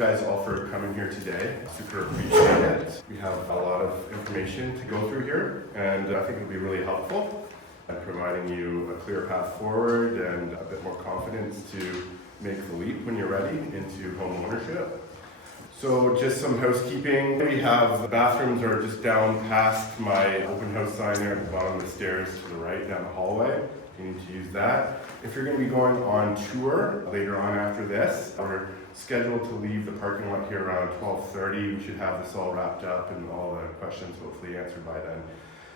guys all for coming here today. Super appreciate it. We have a lot of information to go through here, and I think it'll be really helpful in providing you a clear path forward and a bit more confidence to make the leap when you're ready into home ownership. So just some housekeeping. We have the bathrooms are just down past my open house sign there at the bottom of the stairs to the right down the hallway. You need to use that. If you're going to be going on tour later on after this, we're scheduled to leave the parking lot here around 12:30. We should have this all wrapped up and all the questions hopefully answered by then.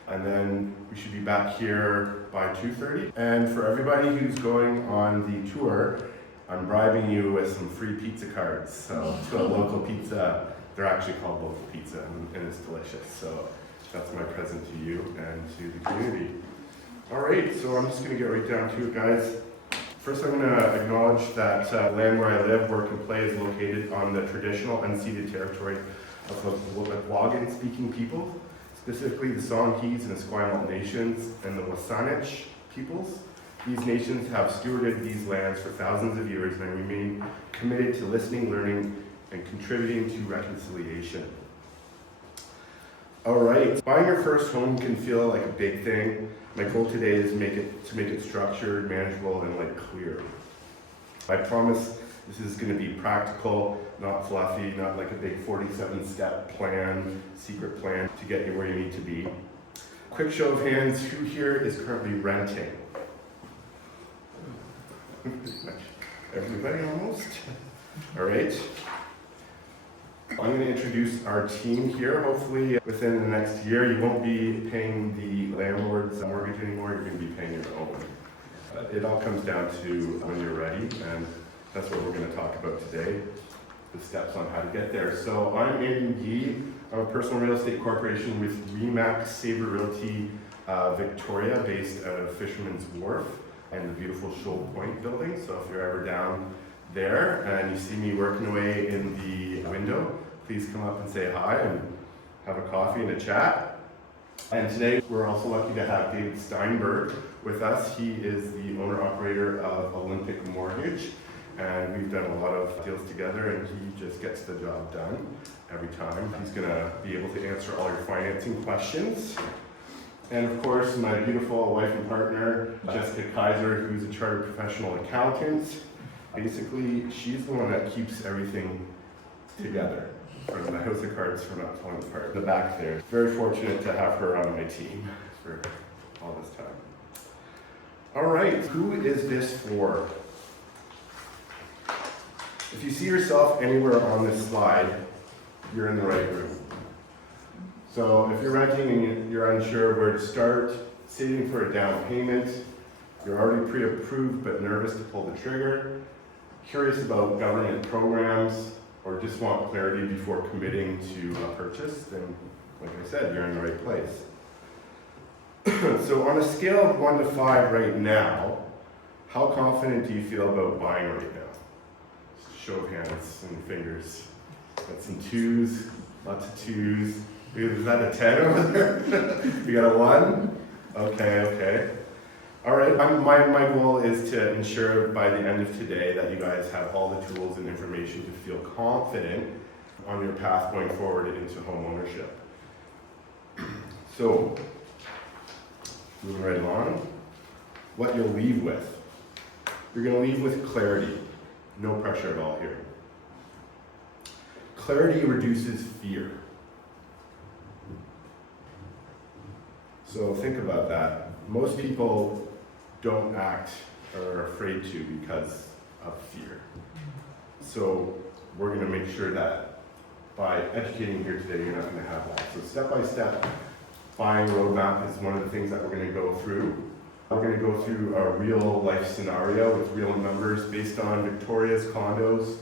And then we should be back here by 2:30. And for everybody who's going on the tour, I'm bribing you with some free pizza cards. So to a local pizza, they're actually called local pizza and it's delicious. So that's my present to you and to the community. All right, so I'm just gonna get right down to it, guys. First, I'm gonna acknowledge that the land where I live, work, and play is located on the traditional unceded territory of the Wagan-speaking people, specifically the Songhees and Esquimalt nations and the Wasanich peoples. These nations have stewarded these lands for thousands of years and remain committed to listening, learning, and contributing to reconciliation. All right, buying your first home can feel like a big thing. My goal today is to make it structured, manageable, and clear. I promise this is going to be practical, not fluffy, not like a big 47-step plan, secret plan to get you where you need to be. Quick show of hands, who here is currently renting? Everybody almost? All right. I'm going to introduce our team here. Hopefully within the next year you won't be paying the landlord's mortgage anymore, you're going to be paying your own. It all comes down to when you're ready, and that's what we're going to talk about today, the steps on how to get there. So I'm Andy McGhee. I'm a personal real estate corporation with REMAX Sabre Realty Victoria, based out of Fisherman's Wharf and the beautiful Shoal Point building. So if you're ever down there and you see me working away in the window, please come up and say hi and have a coffee and a chat. And today we're also lucky to have David Steinberg with us. He is the owner-operator of Olympic Mortgage, and we've done a lot of deals together, and he just gets the job done every time. He's gonna be able to answer all your financing questions. And of course, my beautiful wife and partner, Jessica Kaiser, who's a chartered professional accountant. Basically, she's the one that keeps everything together, from the house of cards from not falling apart. The back there. Very fortunate to have her on my team for all this time. All right, who is this for? If you see yourself anywhere on this slide, you're in the right room. So if you're renting and you're unsure where to start, saving for a down payment, you're already pre-approved but nervous to pull the trigger, curious about government programs, or just want clarity before committing to a purchase, then, like I said, you're in the right place. So on a scale of 1 to 5 right now, how confident do you feel about buying right now? Just a show of hands and fingers. Got some 2s, lots of 2s. Is that a 10 over there? We got a 1? Okay. All right, my goal is to ensure by the end of today that you guys have all the tools and information to feel confident on your path going forward into home ownership. So, moving right along, what you'll leave with. You're going to leave with clarity. No pressure at all here. Clarity reduces fear. So think about that. Most people don't act or are afraid to because of fear. So we're going to make sure that by educating here today, you're not going to have that. So step-by-step buying roadmap is one of the things that we're going to go through. We're going to go through a real life scenario with real numbers based on Victoria's condos,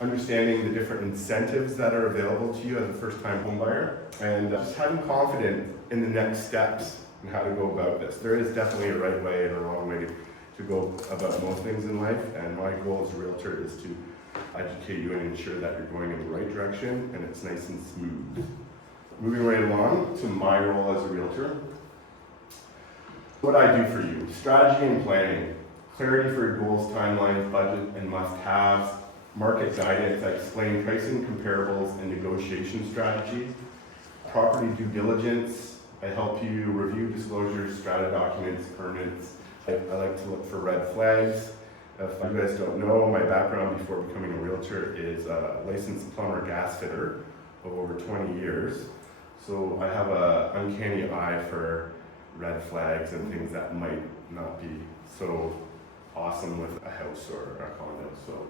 understanding the different incentives that are available to you as a first-time home buyer, and just having confidence in the next steps and how to go about this. There is definitely a right way and a wrong way to go about most things in life, and my goal as a realtor is to educate you and ensure that you're going in the right direction and it's nice and smooth. Moving right along to my role as a realtor. What I do for you, strategy and planning, clarity for your goals, timelines, budget, and must-haves, market guidance. I explain pricing, comparables, and negotiation strategy. Property due diligence. I help you review disclosures, strata documents, permits. I like to look for red flags. If you guys don't know, my background before becoming a realtor is a licensed plumber gas fitter of over 20 years. So I have an uncanny eye for red flags and things that might not be so awesome with a house or a condo. So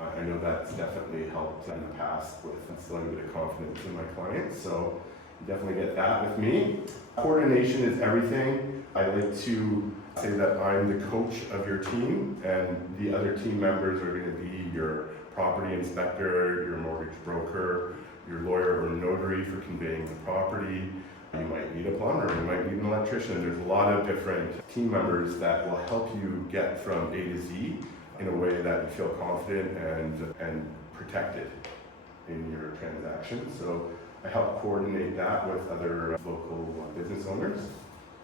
I know that's definitely helped in the past with instilling a bit of confidence in my clients. So you definitely get that with me. Coordination is everything. I like to say that I'm the coach of your team, and the other team members are going to be your property inspector, your mortgage broker, your lawyer or notary for conveying the property. You might need a plumber, you might need an electrician. There's a lot of different team members that will help you get from A to Z in a way that you feel confident and protected in your transaction. So I help coordinate that with other local business owners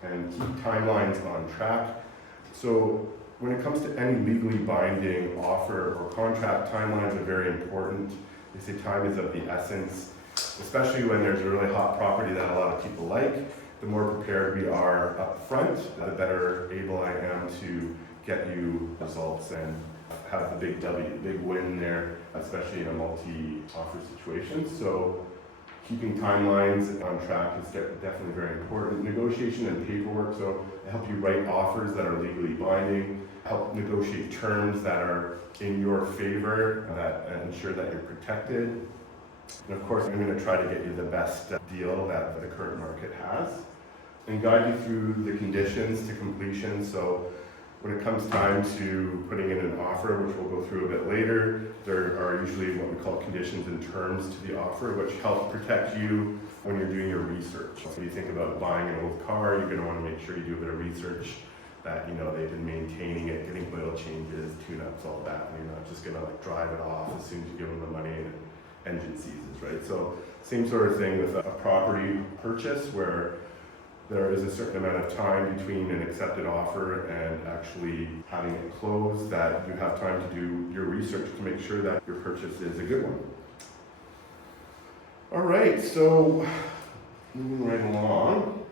and keep timelines on track. So when it comes to any legally binding offer or contract, timelines are very important. They say time is of the essence, especially when there's a really hot property that a lot of people like. The more prepared we are up front, the better able I am to get you results and have the big W, big win there, especially in a multi-offer situation. So keeping timelines on track is definitely very important. Negotiation and paperwork, so I help you write offers that are legally binding, help negotiate terms that are in your favor, that ensure that you're protected. And of course, I'm going to try to get you the best deal that the current market has, and guide you through the conditions to completion. So when it comes time to putting in an offer, which we'll go through a bit later, there are usually what we call conditions and terms to the offer, which help protect you when you're doing your research. So you think about buying an old car, you're going to want to make sure you do a bit of research that they've been maintaining it, getting oil changes, tune-ups, all that, and you're not just going to drive it off as soon as you give them the money and engine seizes, right? So same sort of thing with a property purchase where there is a certain amount of time between an accepted offer and actually having it closed, that you have time to do your research to make sure that your purchase is a good one. All right, so moving right along.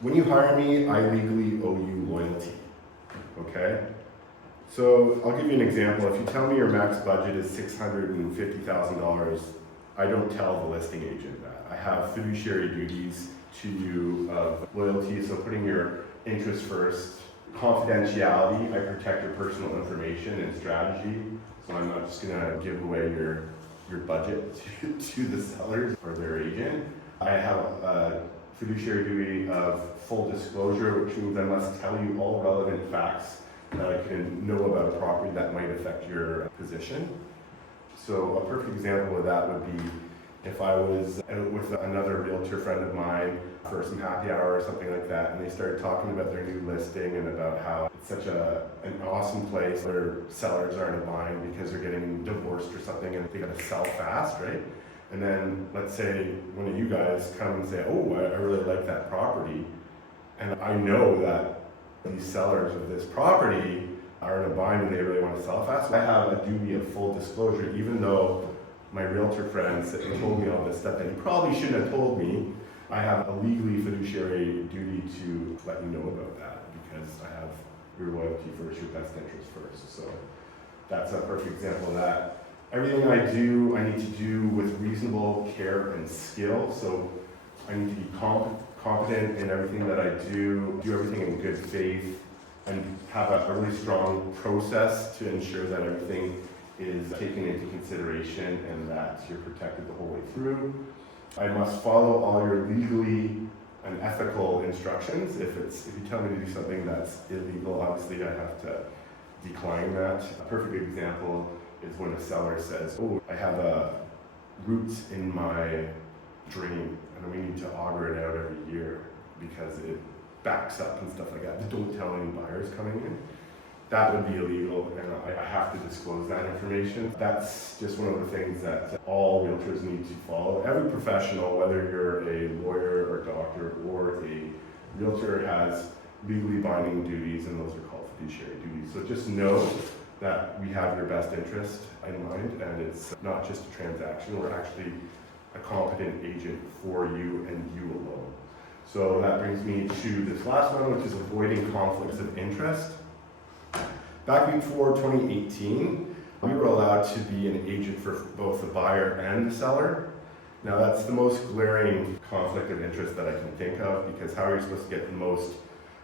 When you hire me, I legally owe you loyalty, okay? So I'll give you an example. If you tell me your max budget is $650,000, I don't tell the listing agent that. I have fiduciary duties to you of loyalty, so putting your interests first. Confidentiality, I protect your personal information and strategy, so I'm not just going to give away your budget to the sellers or their agent. I have a fiduciary duty of full disclosure, which means I must tell you all relevant facts that I can know about a property that might affect your position. So a perfect example of that would be if I was out with another realtor friend of mine for some happy hour or something like that, and they started talking about their new listing and about how it's such an awesome place where sellers aren't buying because they're getting divorced or something and they gotta sell fast, right? And then let's say one of you guys come and say, oh, I really like that property, and I know that these sellers of this property are in a bind and they really want to sell fast. I have a duty of full disclosure, even though my realtor friends told me all this stuff that he probably shouldn't have told me. I have a legally fiduciary duty to let you know about that because I have your loyalty first, your best interest first. So that's a perfect example of that. Everything I do, I need to do with reasonable care and skill. So I need to be competent in everything that I do everything in good faith, and have a really strong process to ensure that everything is taken into consideration and that you're protected the whole way through. I must follow all your legally and ethical instructions. If you tell me to do something that's illegal, obviously I have to decline that. A perfect example is when a seller says, oh, I have a roots in my drain and we need to auger it out every year because it backs up and stuff like that. But don't tell any buyers coming in. That would be illegal, and I have to disclose that information. That's just one of the things that all realtors need to follow. Every professional, whether you're a lawyer or doctor or a realtor, has legally binding duties, and those are called fiduciary duties. So just know that we have your best interest in mind, and it's not just a transaction, we're actually a competent agent for you and you alone. So that brings me to this last one, which is avoiding conflicts of interest. Back before 2018, we were allowed to be an agent for both the buyer and the seller. Now that's the most glaring conflict of interest that I can think of, because how are you supposed to get the most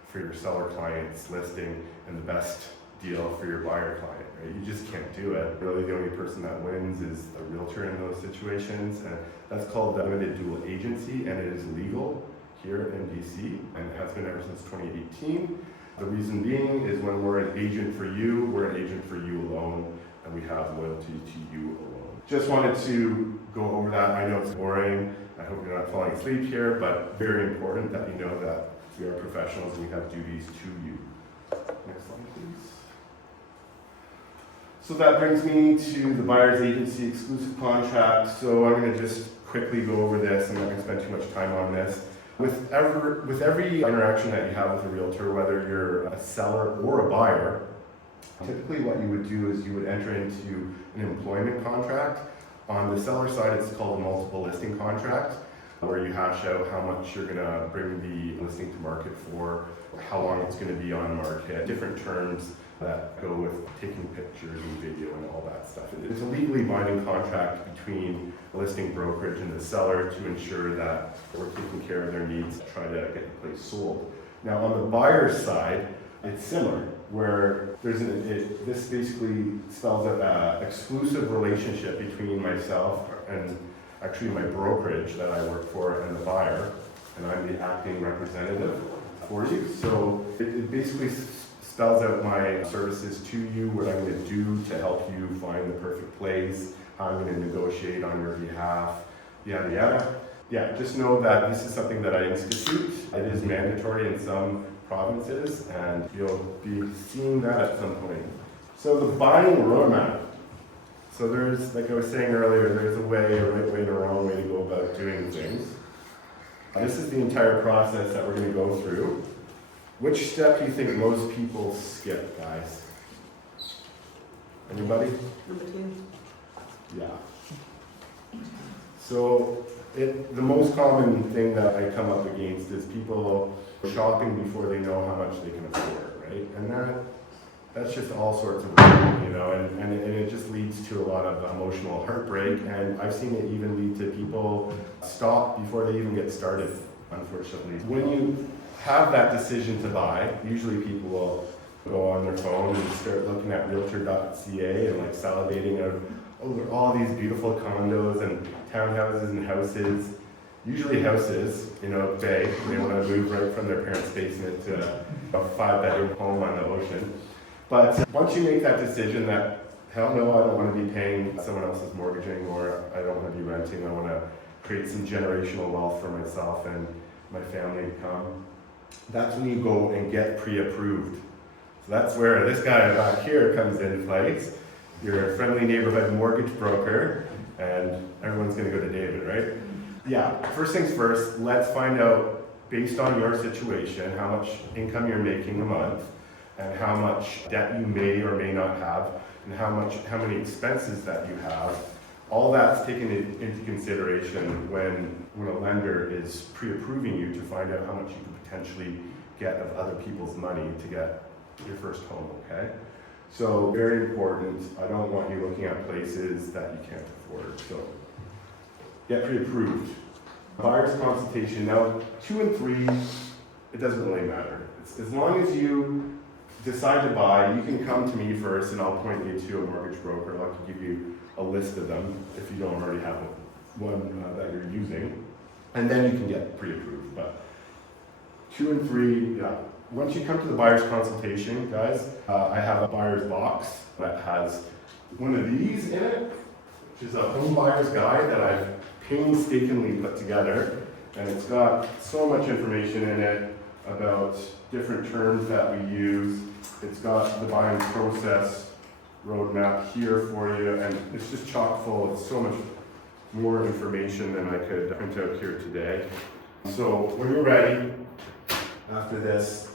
for your seller client's listing and the best deal for your buyer client, right? You just can't do it. Really the only person that wins is the realtor in those situations, and that's called limited dual agency, and it is legal here in BC, and it has been ever since 2018. The reason being is when we're an agent for you, we're an agent for you alone, and we have loyalty to you alone. Just wanted to go over that. I know it's boring. I hope you're not falling asleep here, but very important that you know that we are professionals and we have duties to you. Next slide, please. So that brings me to the buyer's agency exclusive contract. So I'm going to just quickly go over this. I'm not going to spend too much time on this. With every interaction that you have with a realtor, whether you're a seller or a buyer, typically what you would do is you would enter into an employment contract. On the seller side, it's called a multiple listing contract, where you hash out how much you're going to bring the listing to market for, how long it's going to be on market, different terms that go with taking pictures and video and all that stuff. It's a legally binding contract between the listing brokerage and the seller to ensure that we're taking care of their needs to try to get the place sold. Now on the buyer's side, it's similar, where this basically spells out an exclusive relationship between myself and actually my brokerage that I work for and the buyer, and I'm the acting representative for you. So it basically spells out my services to you, what I'm going to do to help you find the perfect place, how I'm going to negotiate on your behalf, yada yada. Yeah, just know that this is something that I institute. It is mandatory in some provinces, and you'll be seeing that at some point. So the buying roadmap. So there's, like I was saying earlier, there's a way, a right way and a wrong way to go about doing things. This is the entire process that we're going to go through. Which step do you think most people skip, guys? Anybody? Number 2. Yeah. So the most common thing that I come up against is people shopping before they know how much they can afford, right? And that's just all sorts of, and it just leads to a lot of emotional heartbreak, and I've seen it even lead to people stop before they even get started, unfortunately. When you have that decision to buy, usually people will go on their phone and start looking at realtor.ca and like salivating out over all these beautiful condos and townhouses and houses. Usually houses, bay, they want to move right from their parents' basement to a 5-bedroom home on the ocean. But once you make that decision that, hell no, I don't want to be paying someone else's mortgage anymore, I don't want to be renting, I want to create some generational wealth for myself and my family to come, that's when you go and get pre-approved. So that's where this guy back here comes into place. You're a friendly neighborhood mortgage broker, and everyone's going to go to David, right? Yeah, first things first, let's find out, based on your situation, how much income you're making a month, and how much debt you may or may not have, and how many expenses that you have. All that's taken into consideration when a lender is pre-approving you to find out how much you can potentially get of other people's money to get your first home, okay? So very important. I don't want you looking at places that you can't afford. So get pre-approved. Buyer's consultation. Now, 2 and 3, it doesn't really matter. As long as you decide to buy, you can come to me first and I'll point you to a mortgage broker. I'll give you a list of them if you don't already have one that you're using. And then you can get pre-approved. But 2 and 3, yeah. Once you come to the buyer's consultation, guys, I have a buyer's box that has one of these in it, which is a home buyer's guide that I've painstakingly put together. And it's got so much information in it about different terms that we use. It's got the buying process roadmap here for you, and it's just chock full. It's so much more information than I could print out here today. So when you're ready, after this,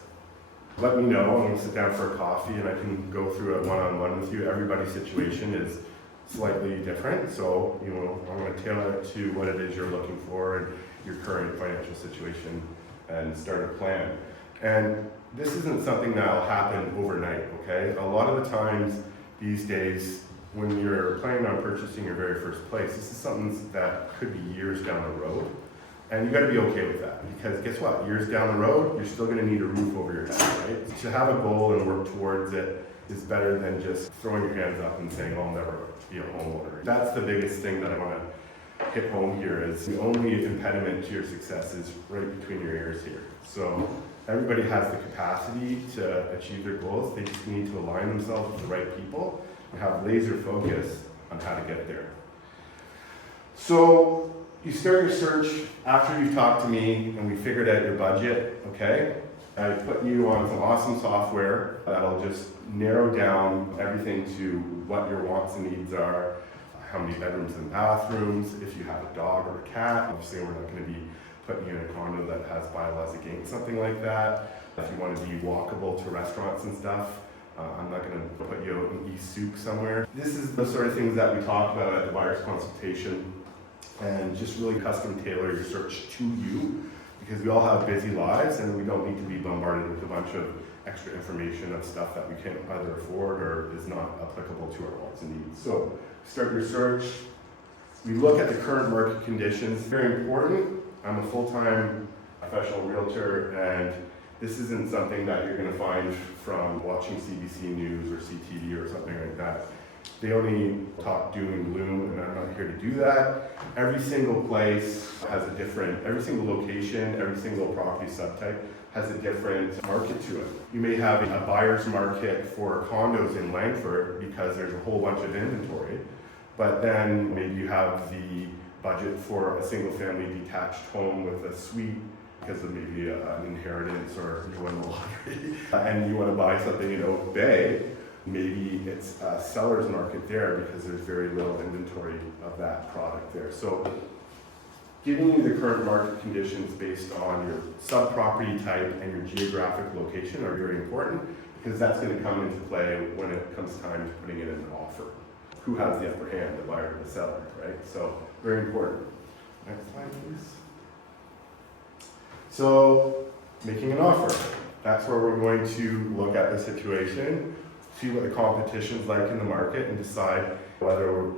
let me know and we'll sit down for a coffee and I can go through it one-on-one with you. Everybody's situation is slightly different, so I'm going to tailor it to what it is you're looking for and your current financial situation and start a plan. And this isn't something that'll happen overnight, okay? A lot of the times these days, when you're planning on purchasing your very first place, this is something that could be years down the road. And you gotta be okay with that, because guess what? Years down the road, you're still gonna need a roof over your head, right? To have a goal and work towards it is better than just throwing your hands up and saying, I'll never be a homeowner. That's the biggest thing that I wanna hit home here, is the only impediment to your success is right between your ears here. So everybody has the capacity to achieve their goals. They just need to align themselves with the right people and have laser focus on how to get there. So you start your search after you've talked to me and we figured out your budget, okay? I put you on some awesome software that'll just narrow down everything to what your wants and needs are, how many bedrooms and bathrooms, if you have a dog or a cat. Obviously, we're not going to be putting you in a condo that has bylaws against something like that. If you want to be walkable to restaurants and stuff, I'm not going to put you out in East Souk somewhere. This is the sort of things that we talk about at the buyer's consultation, and just really custom tailor your search to you, because we all have busy lives and we don't need to be bombarded with a bunch of extra information of stuff that we can't either afford or is not applicable to our wants and needs. So start your search. We look at the current market conditions. Very important. I'm a full-time professional realtor, and this isn't something that you're going to find from watching CBC News or CTV or something like that. They only talk doom and gloom, and I'm not here to do that. Every single place has a different, every single location, every single property subtype has a different market to it. You may have a buyer's market for condos in Langford because there's a whole bunch of inventory, but then maybe you have the budget for a single family detached home with a suite because of maybe an inheritance or you won the lottery and you want to buy something in Oak Bay. Maybe it's a seller's market there because there's very little inventory of that product there. So giving you the current market conditions based on your sub-property type and your geographic location are very important, because that's going to come into play when it comes time to putting in an offer. Who has the upper hand, the buyer or the seller, right? So very important. Next slide, please. So making an offer. That's where we're going to look at the situation, see what the competition's like in the market, and decide whether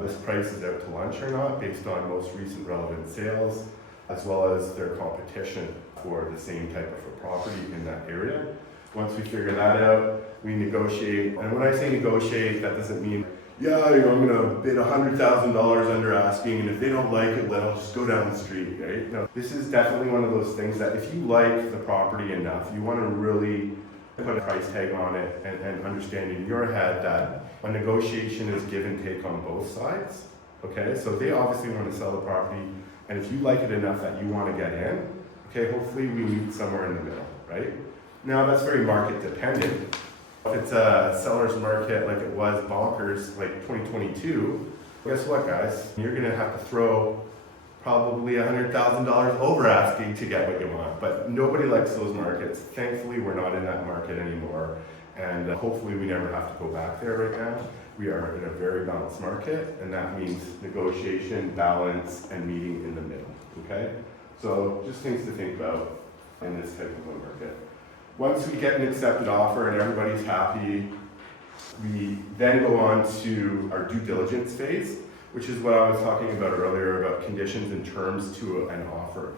this price is out to lunch or not based on most recent relevant sales, as well as their competition for the same type of a property in that area. Once we figure that out, we negotiate. And when I say negotiate, that doesn't mean, yeah, I'm gonna bid $100,000 under asking, and if they don't like it, I'll just go down the street, right? No, this is definitely one of those things that if you like the property enough, you wanna really put a price tag on it and understand in your head that a negotiation is give and take on both sides, okay? So they obviously want to sell the property, and if you like it enough that you want to get in, okay, hopefully we meet somewhere in the middle, right? Now that's very market dependent. If it's a seller's market like it was bonkers, like 2022, guess what, guys? You're gonna have to throw probably $100,000 over asking to get what you want, but nobody likes those markets. Thankfully, we're not in that market anymore, and hopefully we never have to go back there right now. We are in a very balanced market, and that means negotiation, balance, and meeting in the middle, okay? So just things to think about in this type of a market. Once we get an accepted offer and everybody's happy, we then go on to our due diligence phase, which is what I was talking about earlier about conditions and terms to an offer.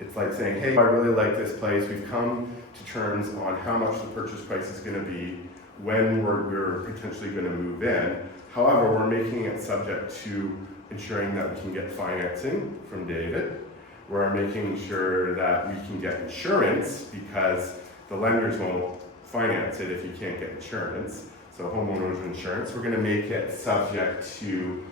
It's like saying, hey, I really like this place. We've come to terms on how much the purchase price is going to be, when we're potentially going to move in. However, we're making it subject to ensuring that we can get financing from David. We're making sure that we can get insurance, because the lenders won't finance it if you can't get insurance. So homeowners insurance, we're going to make it subject to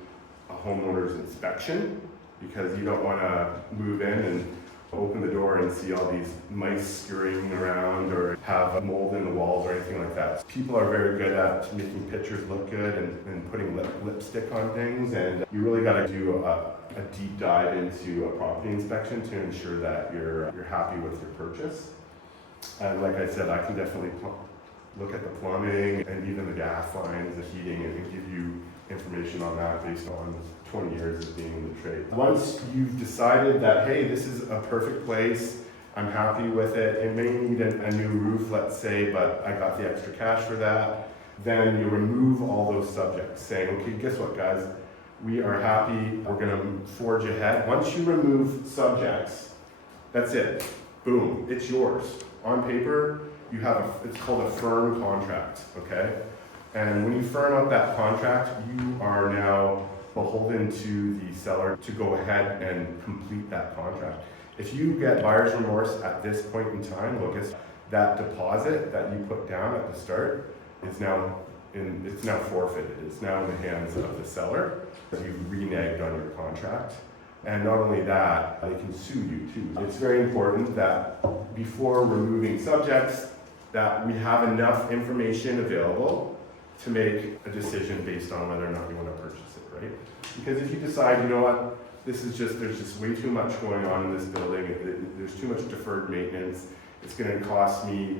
a homeowner's inspection, because you don't want to move in and open the door and see all these mice scurrying around or have mold in the walls or anything like that. People are very good at making pictures look good and putting lipstick on things, and you really got to do a deep dive into a property inspection to ensure that you're happy with your purchase. And like I said, I can definitely look at the plumbing and even the gas lines, the heating, and give you information on that based on 20 years of being in the trade. Once you've decided that, hey, this is a perfect place, I'm happy with it, it may need a new roof, let's say, but I got the extra cash for that, then you remove all those subjects, saying, okay, guess what, guys? We are happy, we're gonna forge ahead. Once you remove subjects, that's it. Boom, it's yours. On paper, you have it's called a firm contract, okay? And when you firm up that contract, you are now beholden to the seller to go ahead and complete that contract. If you get buyer's remorse at this point in time, Lucas, that deposit that you put down at the start is now it's now forfeited. It's now in the hands of the seller that you've reneged on your contract. And not only that, they can sue you too. It's very important that before removing subjects, that we have enough information available to make a decision based on whether or not you want to purchase it, right? Because if you decide, you know what, there's just way too much going on in this building, there's too much deferred maintenance, it's going to cost me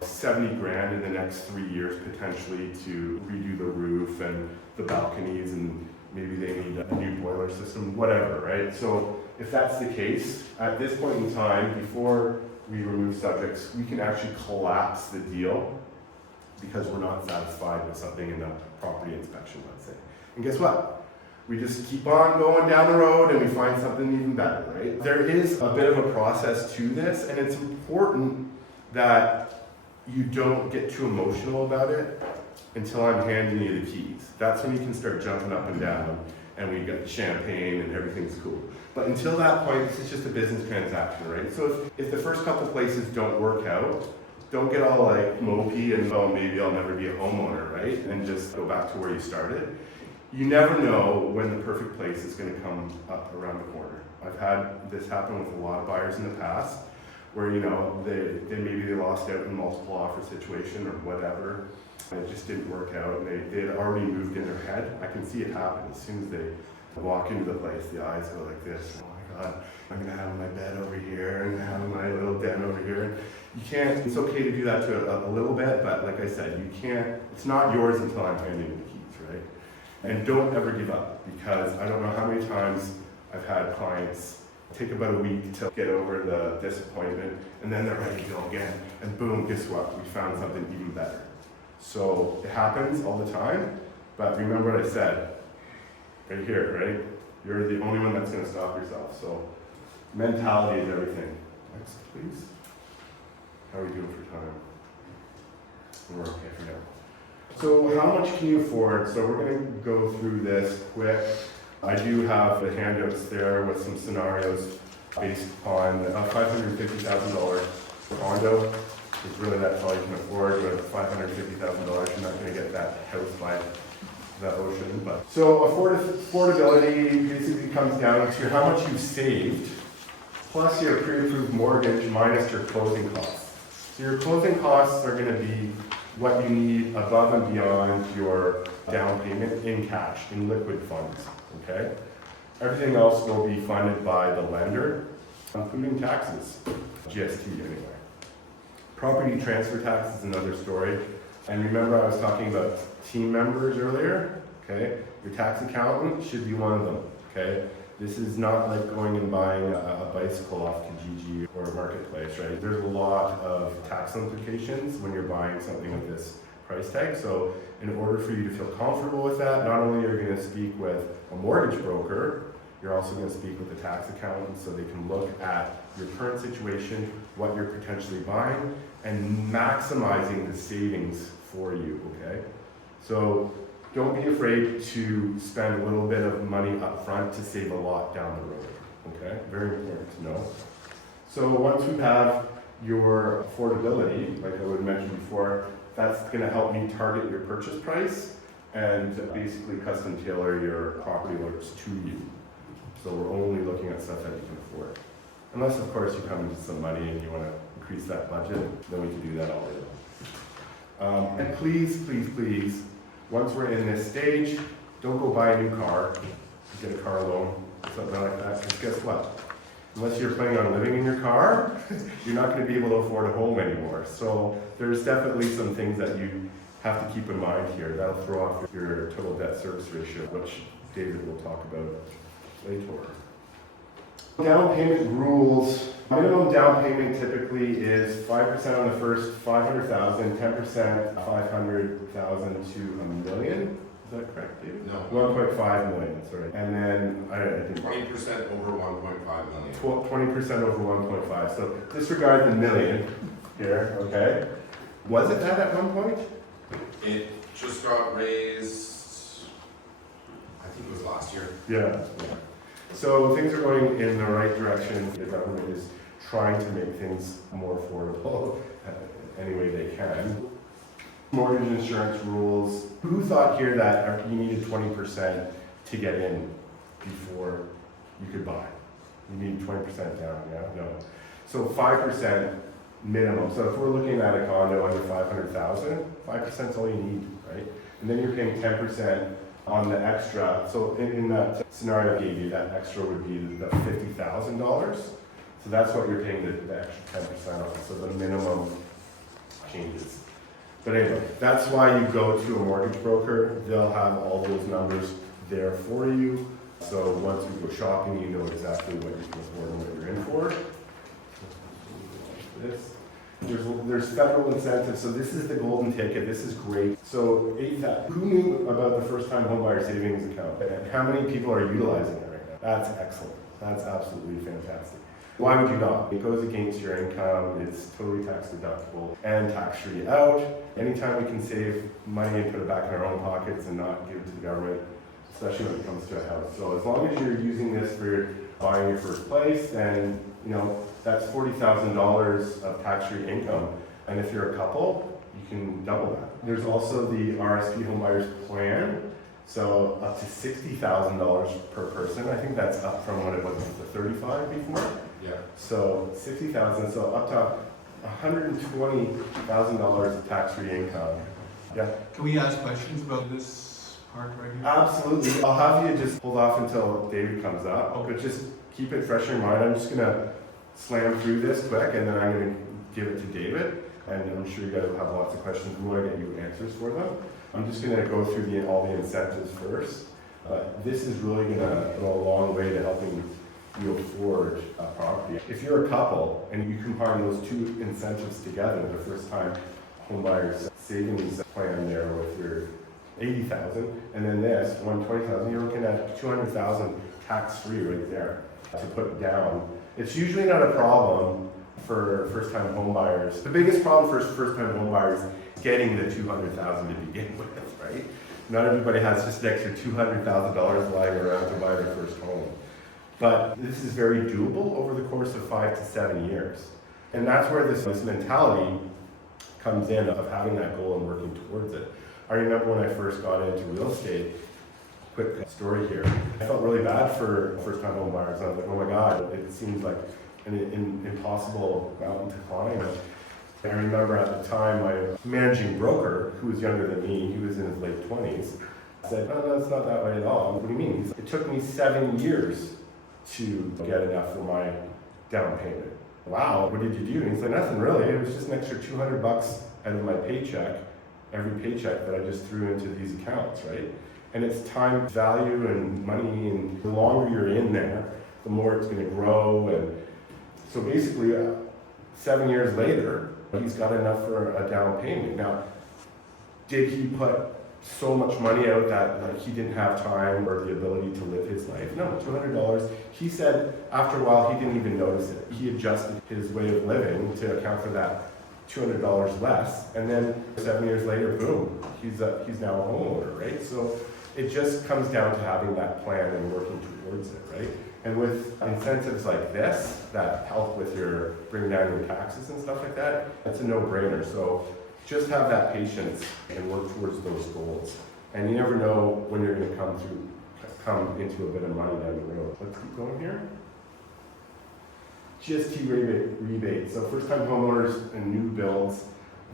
70 grand in the next 3 years potentially to redo the roof and the balconies, and maybe they need a new boiler system, whatever, right? So if that's the case, at this point in time, before we remove subjects, we can actually collapse the deal because we're not satisfied with something in the property inspection, let's say. And guess what? We just keep on going down the road and we find something even better, right? There is a bit of a process to this, and it's important that you don't get too emotional about it until I'm handing you the keys. That's when you can start jumping up and down and we get the champagne and everything's cool. But until that point, this is just a business transaction, right? So if the first couple places don't work out, don't get all like mopey and, oh, maybe I'll never be a homeowner, right? And just go back to where you started. You never know when the perfect place is gonna come up around the corner. I've had this happen with a lot of buyers in the past where, you know, they lost out in a multiple offer situation or whatever. And it just didn't work out, and they had already moved in their head. I can see it happen as soon as they walk into the place, the eyes go like this. Oh my God, I'm gonna have my bed over here, and have my little den over here. You can't, it's okay to do that to a little bit, but like I said, you can't, it's not yours until I'm handing you the keys, right? And don't ever give up, because I don't know how many times I've had clients take about a week to get over the disappointment, and then they're ready to go again, and boom, guess what? We found something even better. So it happens all the time, but remember what I said right here, right? You're the only one that's going to stop yourself. So mentality is everything. Next, please. How are we doing for time? We're okay for now. So how much can you afford? So we're going to go through this quick. I do have the handouts there with some scenarios based on $550,000 condo. Because really that's all you can afford. With $550,000, you're not going to get that house by the ocean. But so affordability basically comes down to how much you've saved, plus your pre-approved mortgage minus your closing costs. So your closing costs are going to be what you need above and beyond your down payment in cash, in liquid funds. Okay. Everything else will be funded by the lender, including taxes, GST anyway. Property transfer tax is another story. And remember I was talking about team members earlier, okay? Your tax accountant should be one of them, okay? This is not like going and buying a bicycle off Kijiji or Marketplace, right? There's a lot of tax implications when you're buying something of this price tag. So in order for you to feel comfortable with that, not only are you going to speak with a mortgage broker, you're also going to speak with the tax accountant so they can look at your current situation, what you're potentially buying, and maximizing the savings for you, okay? So don't be afraid to spend a little bit of money up front to save a lot down the road, okay? Very important to know. So once we have your affordability, like I would mention before, that's going to help me target your purchase price and basically custom tailor your property alerts to you. So we're only looking at stuff that you can afford. Unless, of course, you come into some money and you want to increase that budget, then we can do that all day. And please, please, please, once we're in this stage, don't go buy a new car, get a car loan, something like that. Because guess what? unless you're planning on living in your car, you're not going to be able to afford a home anymore. So there's definitely some things that you have to keep in mind here. That'll throw off your total debt service ratio, which David will talk about later. Down payment rules. Minimum down payment typically is 5% on the first 500,000, 10% 500,000 to $1 million. Is that correct, David? No. 1.5 million, sorry. And then, I think 20% over 1.5 million. 20% over 1.5. So disregard the million here, okay? Was it that at one point? It just got raised, I think it was last year. Yeah. So things are going in the right direction. The government is trying to make things more affordable any way they can. Mortgage insurance rules. Who thought here that you needed 20% to get in before you could buy? You need 20% down, yeah? No. So 5% minimum. So if we're looking at a condo under 500,000, 5% is all you need, right? And then you're paying 10% on the extra. So in that scenario I gave you, that extra would be the $50,000. So that's what you're paying the extra 10% on. So the minimum changes. But anyway, that's why you go to a mortgage broker. They'll have all those numbers there for you. So once you go shopping, you know exactly what you can afford and what you're in for. There's federal incentives, so this is the golden ticket. This is great. So who knew about the first-time homebuyer savings account? And how many people are utilizing it right now? That's excellent. That's absolutely fantastic. Why would you not? It goes against your income. It's totally tax deductible and tax-free out. Anytime we can save money and put it back in our own pockets and not give it to the government, especially when it comes to a house. So as long as you're using this for buying your first place, then that's $40,000 of tax-free income. And if you're a couple, you can double that. There's also the RRSP Home Buyers Plan. So up to $60,000 per person. I think that's up from what it was the $35,000 before. Yeah. So $60,000, so up to $120,000 of tax-free income. Yeah. Can we ask questions about this part right here? Absolutely. I'll have you just hold off until David comes up, but just keep it fresh in your mind. I'm just gonna slam through this quick, and then I'm gonna give it to David, and I'm sure you guys will have lots of questions. We want to get you answers for them. I'm just gonna go through all the incentives first. This is really gonna go a long way to helping you afford a property. If you're a couple and you combine those two incentives together, the first-time homebuyers savings plan there with your $80,000, and then this $120,000, you're looking at $200,000 tax-free right there to put down. It's usually not a problem for first-time homebuyers. The biggest problem for first-time homebuyers is getting the $200,000 to begin with, right? Not everybody has just an extra $200,000 lying around to buy their first home. But this is very doable over the course of 5 to 7 years. And that's where this mentality comes in of having that goal and working towards it. I remember when I first got into real estate, quick story here, I felt really bad for first-time home buyers. I was like, oh my God, it seems like an impossible mountain to climb. I remember at the time, my managing broker, who was younger than me, he was in his late 20s, said, no, it's not that way at all. What do you mean? It took me 7 years to get enough for my down payment. Wow, what did you do? And he said, nothing really. It was just an extra $200 out of my paycheck, every paycheck that I just threw into these accounts, right? And it's time value and money, and the longer you're in there, the more it's going to grow. And so basically, 7 years later, he's got enough for a down payment. Now, did he put so much money out that he didn't have time or the ability to live his life? No, $200. He said after a while he didn't even notice it. He adjusted his way of living to account for that $200 less, and then 7 years later, boom, he's now a homeowner, right? So it just comes down to having that plan and working towards it, right? And with incentives like this that help with bringing down your taxes and stuff like that, it's a no-brainer. So just have that patience and work towards those goals. And you never know when you're going to come into a bit of money down the road. Let's keep going here. GST rebate. So first-time homeowners and new builds.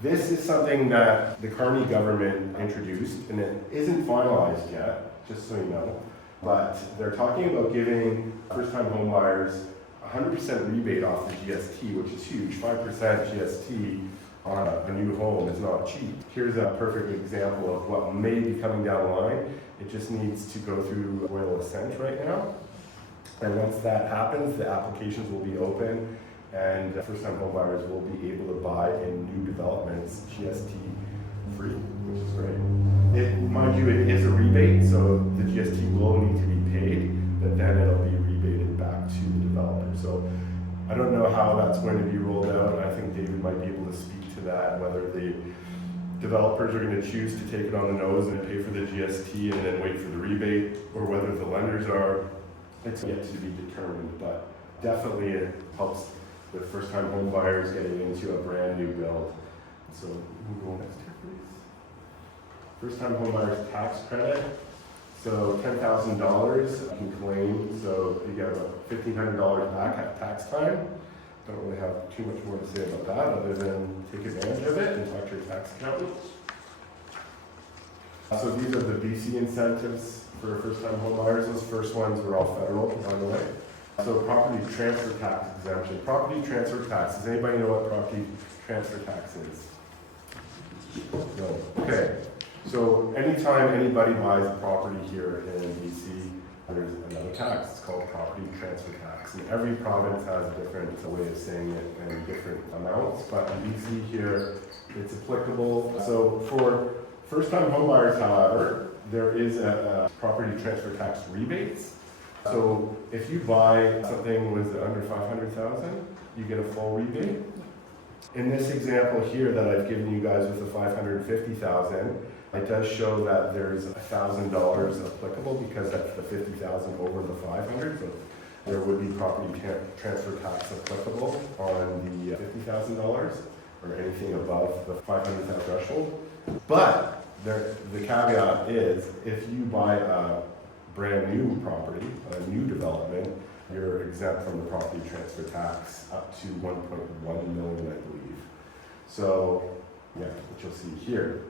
This is something that the Carney government introduced, and it isn't finalized yet, just so you know. But they're talking about giving first-time homebuyers 100% rebate off the GST, which is huge. 5% GST on a new home is not cheap. Here's a perfect example of what may be coming down the line. It just needs to go through Royal Assent right now. And once that happens, the applications will be open and first-time home buyers will be able to buy in new developments GST free, which is great. Mind you, it is a rebate, so the GST will need to be paid, but then it'll be rebated back to the developer. So I don't know how that's going to be rolled out. I think David might be able to speak to that, whether the developers are going to choose to take it on the nose and pay for the GST and then wait for the rebate, or whether the lenders are. It's yet to be determined, but definitely it helps with first-time home buyers getting into a brand new build. So we'll go next here, please. First-time home buyers tax credit. So $10,000 you can claim. So you get about $1,500 back at tax time. Don't really have too much more to say about that other than take advantage of it and talk to your tax accountant. So these are the BC incentives for first-time home buyers. Those first ones are all federal, by the way. So property transfer tax exemption. Property transfer tax. Does anybody know what property transfer tax is? No. Okay. So anytime anybody buys a property here in BC, there's another tax. It's called property transfer tax. And every province has a different way of saying it and different amounts. But in BC here, it's applicable. So for first-time home buyers, however, there is a property transfer tax rebates. So if you buy something was under $500,000, you get a full rebate. In this example here that I've given you guys with the $550,000, it does show that there's $1,000 applicable because that's the $50,000 over the $500,000. So there would be property transfer tax applicable on the $50,000 or anything above the $500,000 threshold. But the caveat is if you buy a brand new property, a new development, you're exempt from the property transfer tax up to $1.1 million, I believe. So, yeah, what you'll see here.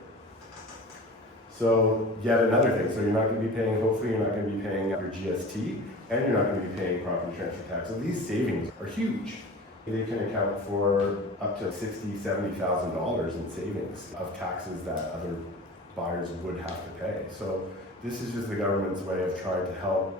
So, yet another thing. So you're not going to be paying, hopefully you're not going to be paying your GST, and you're not going to be paying property transfer tax. So these savings are huge. They can account for up to $60,000, $70,000 in savings of taxes that other buyers would have to pay. So this is just the government's way of trying to help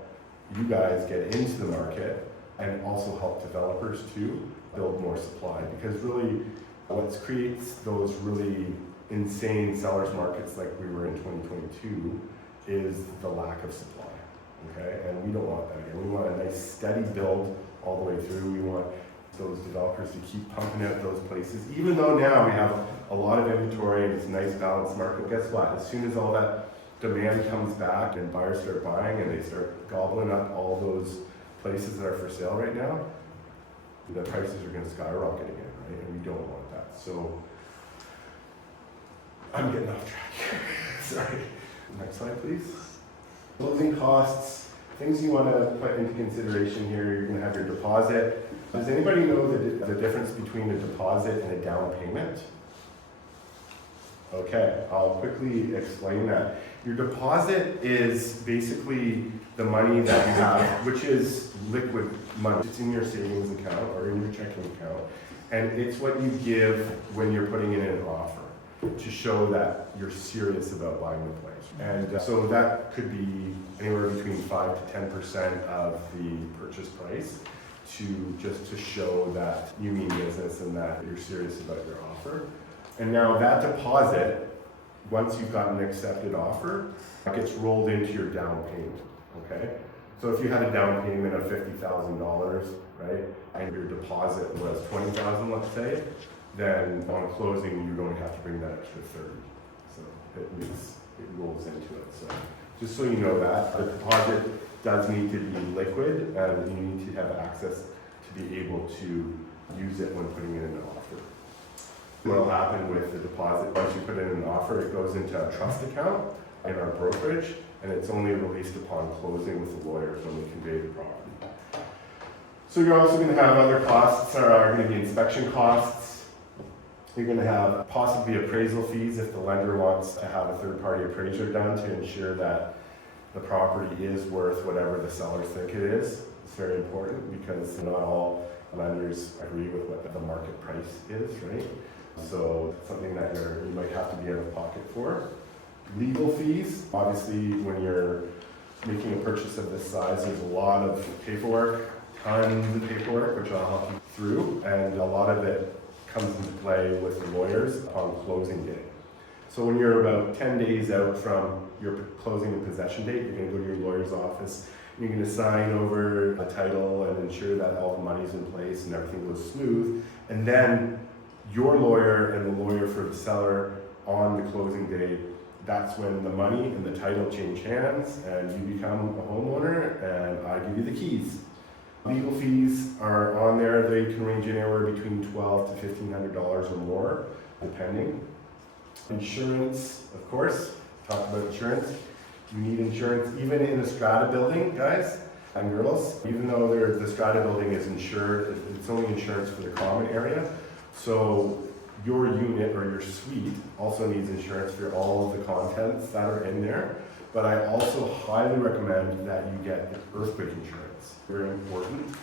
you guys get into the market and also help developers to build more supply. Because really what creates those really insane sellers markets like we were in 2022 is the lack of supply, okay? And we don't want that again. We want a nice steady build all the way through. We want those developers to keep pumping out those places. Even though now we have a lot of inventory and it's a nice balanced market, guess what? As soon as all that demand comes back and buyers start buying and they start gobbling up all those places that are for sale right now, the prices are going to skyrocket again, right? And we don't want that. So I'm getting off track here. Sorry. Next slide, please. Closing costs, things you want to put into consideration here. You're going to have your deposit. Does anybody know the difference between a deposit and a down payment? Okay, I'll quickly explain that. Your deposit is basically the money that you have, which is liquid money. It's in your savings account or in your checking account. And it's what you give when you're putting in an offer to show that you're serious about buying the place. And so that could be anywhere between 5 to 10% of the purchase price to show that you mean business and that you're serious about your offer. And now that deposit, once you've got an accepted offer, gets rolled into your down payment, okay? So if you had a down payment of $50,000, right, and your deposit was $20,000, let's say, then on closing, you don't have to bring that extra 30. So it rolls into it. So just so you know that, the deposit does need to be liquid and you need to have access to be able to use it when putting in an offer. What will happen with the deposit, once you put in an offer, it goes into a trust account in our brokerage, and it's only released upon closing with the lawyers when we convey the property. So you're also going to have other costs, are going to be inspection costs. You're going to have possibly appraisal fees if the lender wants to have a third-party appraiser done to ensure that the property is worth whatever the sellers think it is. It's very important because not all lenders agree with what the market price is, right? So it's something that you might have to be out of pocket for. Legal fees, obviously when you're making a purchase of this size, there's a lot of paperwork, tons of paperwork, which I'll help you through, and a lot of it comes into play with the lawyers on closing day. So when you're about 10 days out from your closing and possession date, you're going to go to your lawyer's office, and you're going to sign over the title and ensure that all the money's in place and everything goes smooth, and then your lawyer and the lawyer for the seller on the closing day, that's when the money and the title change hands and you become a homeowner and I give you the keys. Legal fees are on there. They can range anywhere between $1,200 to $1,500 or more, depending. Insurance, of course, talk about insurance. You need insurance even in a strata building, guys and girls. Even though the strata building is insured, it's only insurance for the common area. So your unit or your suite also needs insurance for all of the contents that are in there. But I also highly recommend that you get earthquake insurance. Very important,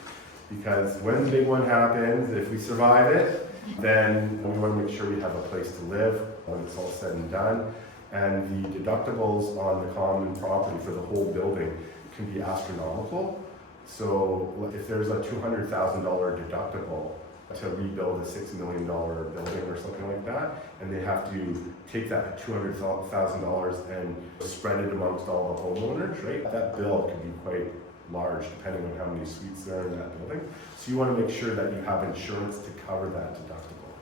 because when the big one happens, if we survive it, then we want to make sure we have a place to live when it's all said and done. And the deductibles on the common property for the whole building can be astronomical. So if there's a $200,000 deductible to rebuild a $6 million building or something like that, and they have to take that $200,000 and spread it amongst all the homeowners, right? That bill can be quite large depending on how many suites there are in that building. So you want to make sure that you have insurance to cover that deductible,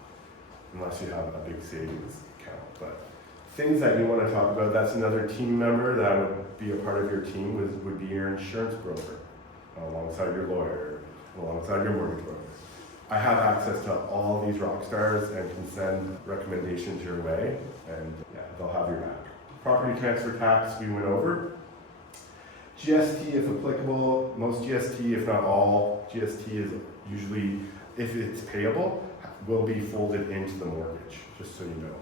unless you have a big savings account. But things that you want to talk about, that's another team member that would be a part of your team, would be your insurance broker, alongside your lawyer, alongside your mortgage broker. I have access to all these rock stars and can send recommendations your way, and yeah, they'll have your back. Property transfer tax we went over. GST, if applicable, most GST, if not all, GST is usually, if it's payable, will be folded into the mortgage, just so you know.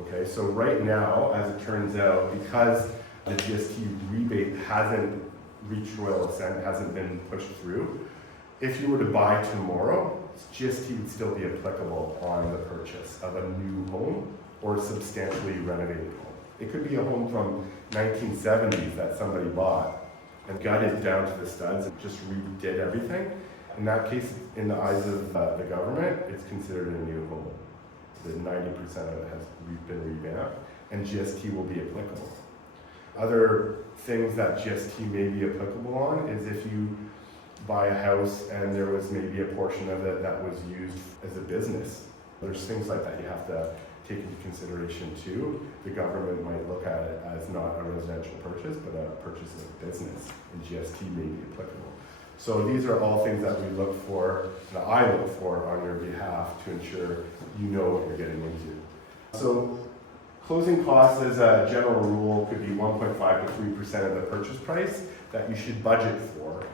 Okay, so right now, as it turns out, because the GST rebate hasn't reached royal assent, hasn't been pushed through, if you were to buy tomorrow, GST would still be applicable on the purchase of a new home or a substantially renovated home. It could be a home from 1970s that somebody bought and gutted down to the studs and just redid everything. In that case, in the eyes of the government, it's considered a new home. The 90% of it has been revamped, and GST will be applicable. Other things that GST may be applicable on is if you buy a house and there was maybe a portion of it that was used as a business. There's things like that you have to take into consideration too. The government might look at it as not a residential purchase, but a purchase of a business, and GST may be applicable. So these are all things that we look for, that I look for on your behalf to ensure you know what you're getting into. So closing costs as a general rule could be 1.5 to 3% of the purchase price that you should budget for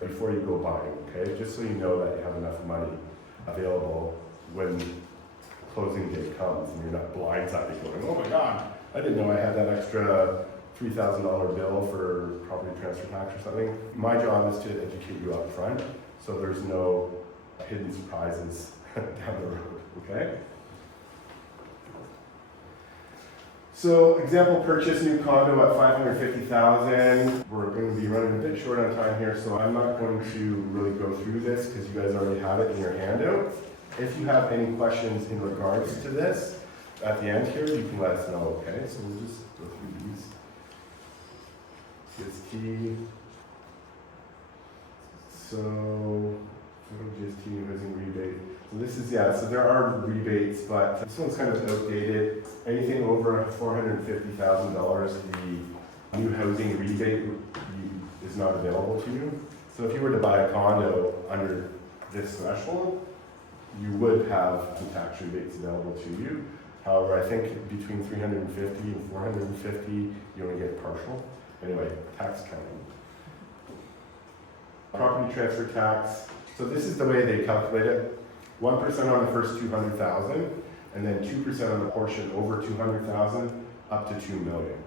before you go buying, okay? Just so you know that you have enough money available when closing day comes and you're not blindsided going, oh my God, I didn't know I had that extra $3,000 bill for property transfer tax or something. My job is to educate you up front so there's no hidden surprises down the road, okay? So, example purchase, new condo at $550,000. We're going to be running a bit short on time here, so I'm not going to really go through this because you guys already have it in your handout. If you have any questions in regards to this, at the end here, you can let us know, okay? So we'll just go through these. GST. So, GST housing rebate. So this is, yeah, so there are rebates, but this one's kind of outdated. Anything over $450,000, the new housing rebate is not available to you. So if you were to buy a condo under this threshold, you would have some tax rebates available to you. However, I think between $350 and $450, you only get partial. Anyway, tax counting. Property transfer tax. So this is the way they calculate it. 1% on the first $200,000, and then 2% on the portion over $200,000 up to $2 million.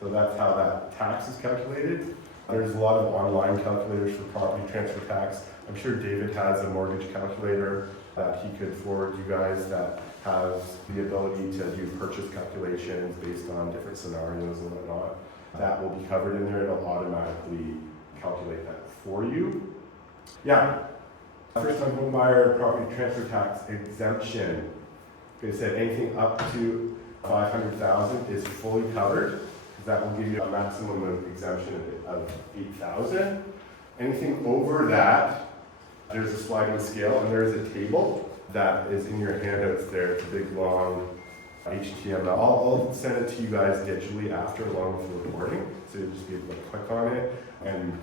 So that's how that tax is calculated. There's a lot of online calculators for property transfer tax. I'm sure David has a mortgage calculator that he could forward you guys that has the ability to do purchase calculations based on different scenarios and whatnot. That will be covered in there. It'll automatically calculate that for you. Yeah. First time home buyer property transfer tax exemption. They said anything up to 500,000 is fully covered. That will give you a maximum of exemption of 8,000. Anything over that, there's a sliding scale, and there's a table that is in your handouts there. It's a big, long HTML. I'll send it to you guys digitally after, along with the recording, so you'll just be able to click on it, and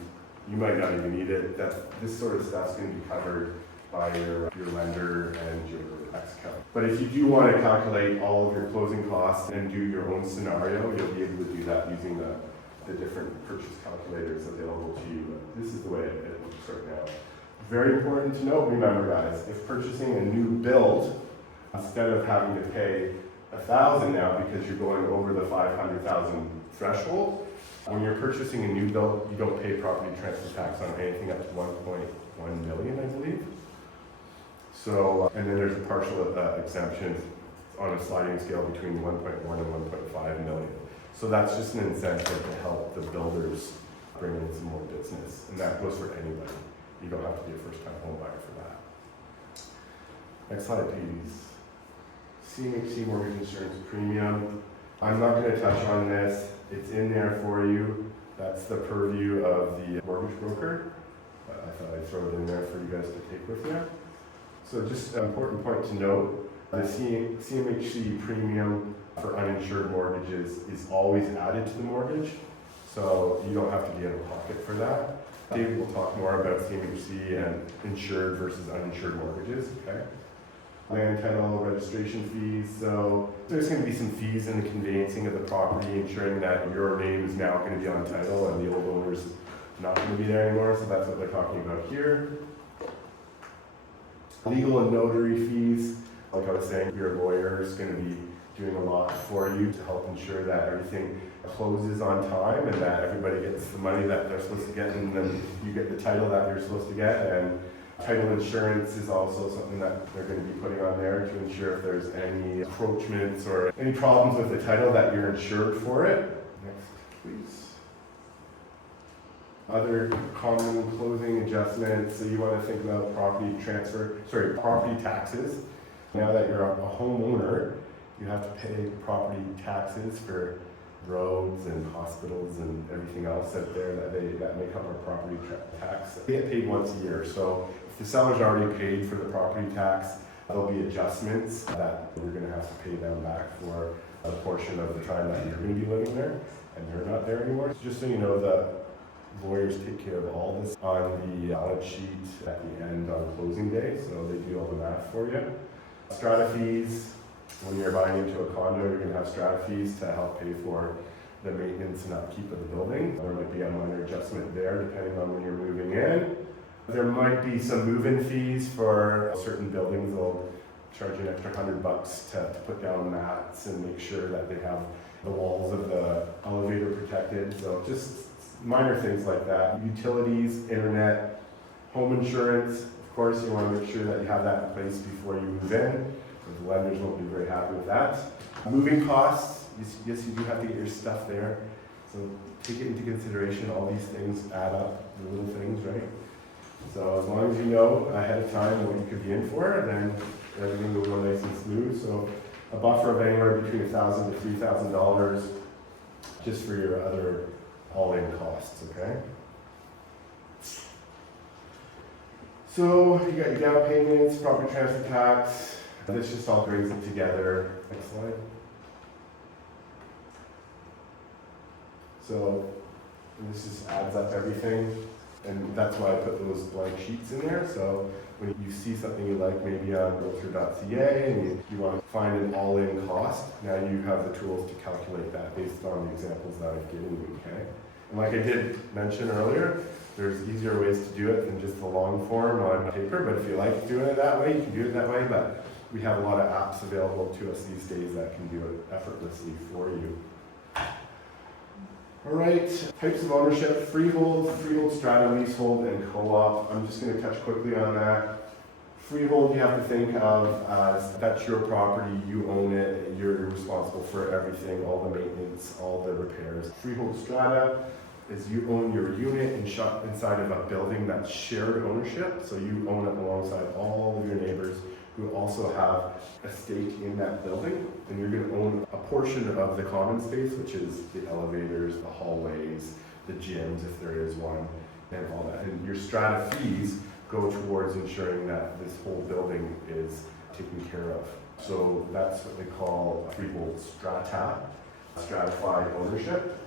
you might not even need it. This sort of stuff's going to be covered by your lender and your tax account. But if you do want to calculate all of your closing costs and do your own scenario, you'll be able to do that using the different purchase calculators available to you. But this is the way it looks right now. Very important to note, remember guys, if purchasing a new build, instead of having to pay $1,000 now because you're going over the 500,000 threshold, when you're purchasing a new build, you don't pay property transfer tax on anything up to 1.1 million, I believe. So, and then there's a partial exemption on a sliding scale between 1.1 and 1.5 million. So that's just an incentive to help the builders bring in some more business. And that goes for anybody. You don't have to be a first-time home buyer for that. Next slide, please. CMHC mortgage insurance premium. I'm not going to touch on this. It's in there for you. That's the purview of the mortgage broker. But I thought I'd throw it in there for you guys to take with you. So just an important point to note, the CMHC premium for uninsured mortgages is always added to the mortgage. So you don't have to be in a pocket for that. David will talk more about CMHC and insured versus uninsured mortgages, okay? Land title registration fees. So there's going to be some fees in the conveyancing of the property, ensuring that your name is now going to be on title and the old owner's not going to be there anymore. So that's what they're talking about here. Legal and notary fees. Like I was saying, your lawyer is going to be doing a lot for you to help ensure that everything closes on time and that everybody gets the money that they're supposed to get, and then you get the title that you're supposed to get. And title insurance is also something that they're going to be putting on there to ensure if there's any encroachments or any problems with the title that you're insured for it. Next, please. Other common closing adjustments. So you want to think about property taxes. Now that you're a homeowner, you have to pay property taxes for roads and hospitals and everything else out there that make up our property tax. They get paid once a year. So if the seller's already paid for the property tax, there'll be adjustments that we're going to have to pay them back for a portion of the time that you're going to be living there and they're not there anymore. So just so you know, the lawyers take care of all this on the balance sheet at the end on closing day, so they do all the math for you. Strata fees. When you're buying into a condo, you're going to have strata fees to help pay for the maintenance and upkeep of the building. There might be a minor adjustment there depending on when you're moving in. There might be some move-in fees for certain buildings. They'll charge you an extra $100 to put down mats and make sure that they have the walls of the elevator protected. So just minor things like that. Utilities, internet, home insurance. Of course, you want to make sure that you have that in place before you move in. The lenders won't be very happy with that. Moving costs, yes, you do have to get your stuff there. So take it into consideration. All these things add up, the little things, right? So as long as you know ahead of time what you could be in for, then everything will go nice and smooth. So a buffer of anywhere between $1,000 to $3,000 just for your other all-in costs, okay? So you got your down payments, property transfer tax. This just all brings it together. Next slide. So this just adds up everything, and that's why I put those blank sheets in there. So when you see something you like, maybe on Realtor.ca, and you want to find an all-in cost, now you have the tools to calculate that based on the examples that I've given you, okay? And like I did mention earlier, there's easier ways to do it than just the long form on paper, but if you like doing it that way, you can do it that way. But we have a lot of apps available to us these days that can do it effortlessly for you. All right, types of ownership: freehold, strata, leasehold, and co-op. I'm just going to touch quickly on that. Freehold, you have to think of as that's your property, you own it, you're responsible for everything, all the maintenance, all the repairs. Freehold strata is you own your unit inside of a building that's shared ownership, so you own it alongside all of your neighbors who also have a stake in that building, and you're going to own a portion of the common space, which is the elevators, the hallways, the gyms if there is one, and all that. And your strata fees go towards ensuring that this whole building is taken care of. So that's what they call freehold strata, stratified ownership.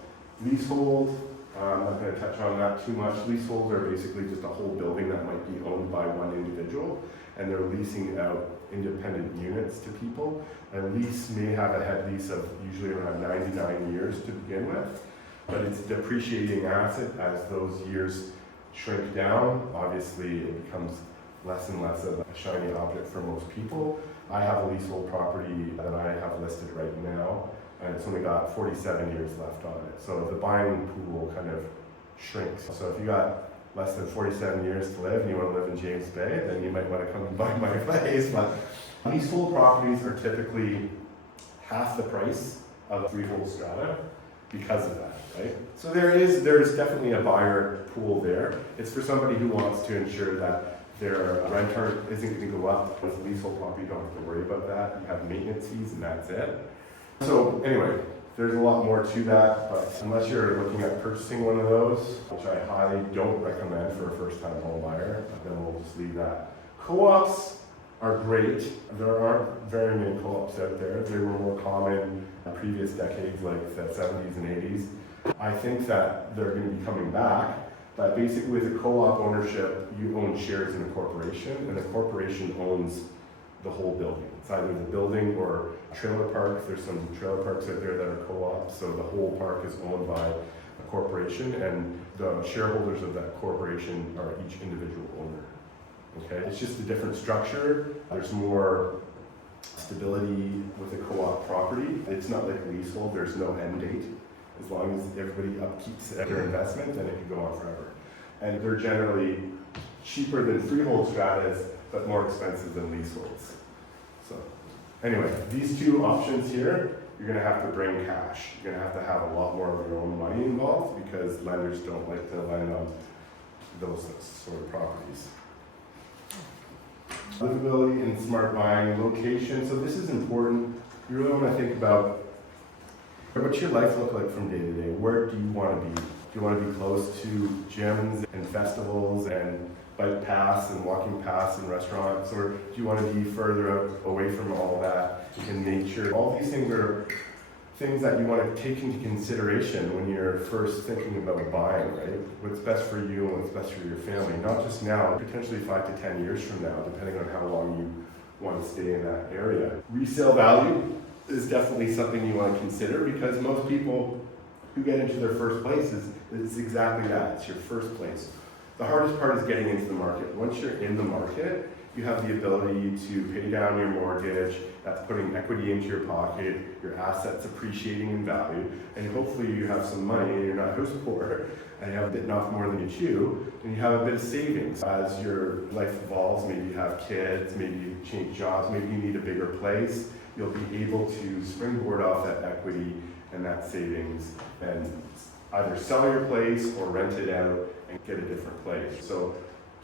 Leasehold, I'm not going to touch on that too much. Leaseholds are basically just a whole building that might be owned by one individual, and they're leasing out independent units to people. A lease may have a head lease of usually around 99 years to begin with, but it's a depreciating asset as those years shrink down. Obviously, it becomes less and less of a shiny object for most people. I have a leasehold property that I have listed right now, and it's only got 47 years left on it. So the buying pool kind of shrinks. So if you got less than 47 years to live and you want to live in James Bay, then you might want to come and buy my place. But leasehold properties are typically half the price of a freehold strata because of that, right? So there's definitely a buyer pool there. It's for somebody who wants to ensure that their rent isn't going to go up. With a leasehold property, you don't have to worry about that. You have maintenance fees and that's it. So anyway, there's a lot more to that, but unless you're looking at purchasing one of those, which I highly don't recommend for a first-time home buyer, then we'll just leave that. Co-ops are great. There aren't very many co-ops out there. They were more common in previous decades, like the 70s and 80s. I think that they're going to be coming back, but basically with a co-op ownership, you own shares in a corporation, and the corporation owns the whole building. It's either the building or trailer park. There's some trailer parks out there that are co-ops, so the whole park is owned by a corporation, and the shareholders of that corporation are each individual owner. Okay, it's just a different structure. There's more stability with a co-op property. It's not like a leasehold. There's no end date. As long as everybody upkeeps their investment, then it can go on forever. And they're generally cheaper than freehold stratas, but more expensive than leaseholds. So anyway, these two options here, you're going to have to bring cash. You're going to have a lot more of your own money involved because lenders don't like to lend on those sort of properties. Livability and smart buying, location. So this is important. You really want to think about what's your life look like from day to day. Where do you want to be? Do you want to be close to gyms and festivals and bike paths and walking paths and restaurants, or do you want to be further away from all that in nature? All these things are things that you want to take into consideration when you're first thinking about buying, right? What's best for you and what's best for your family, not just now, potentially 5 to 10 years from now, depending on how long you want to stay in that area. Resale value is definitely something you want to consider because most people who get into their first place it's exactly that. It's your first place. The hardest part is getting into the market. Once you're in the market, you have the ability to pay down your mortgage. That's putting equity into your pocket, your assets appreciating in value, and hopefully you have some money and you're not house poor and you have bitten off more than you chew, and you have a bit of savings. As your life evolves, maybe you have kids, maybe you change jobs, maybe you need a bigger place, you'll be able to springboard off that equity and that savings and either sell your place or rent it out and get a different place. So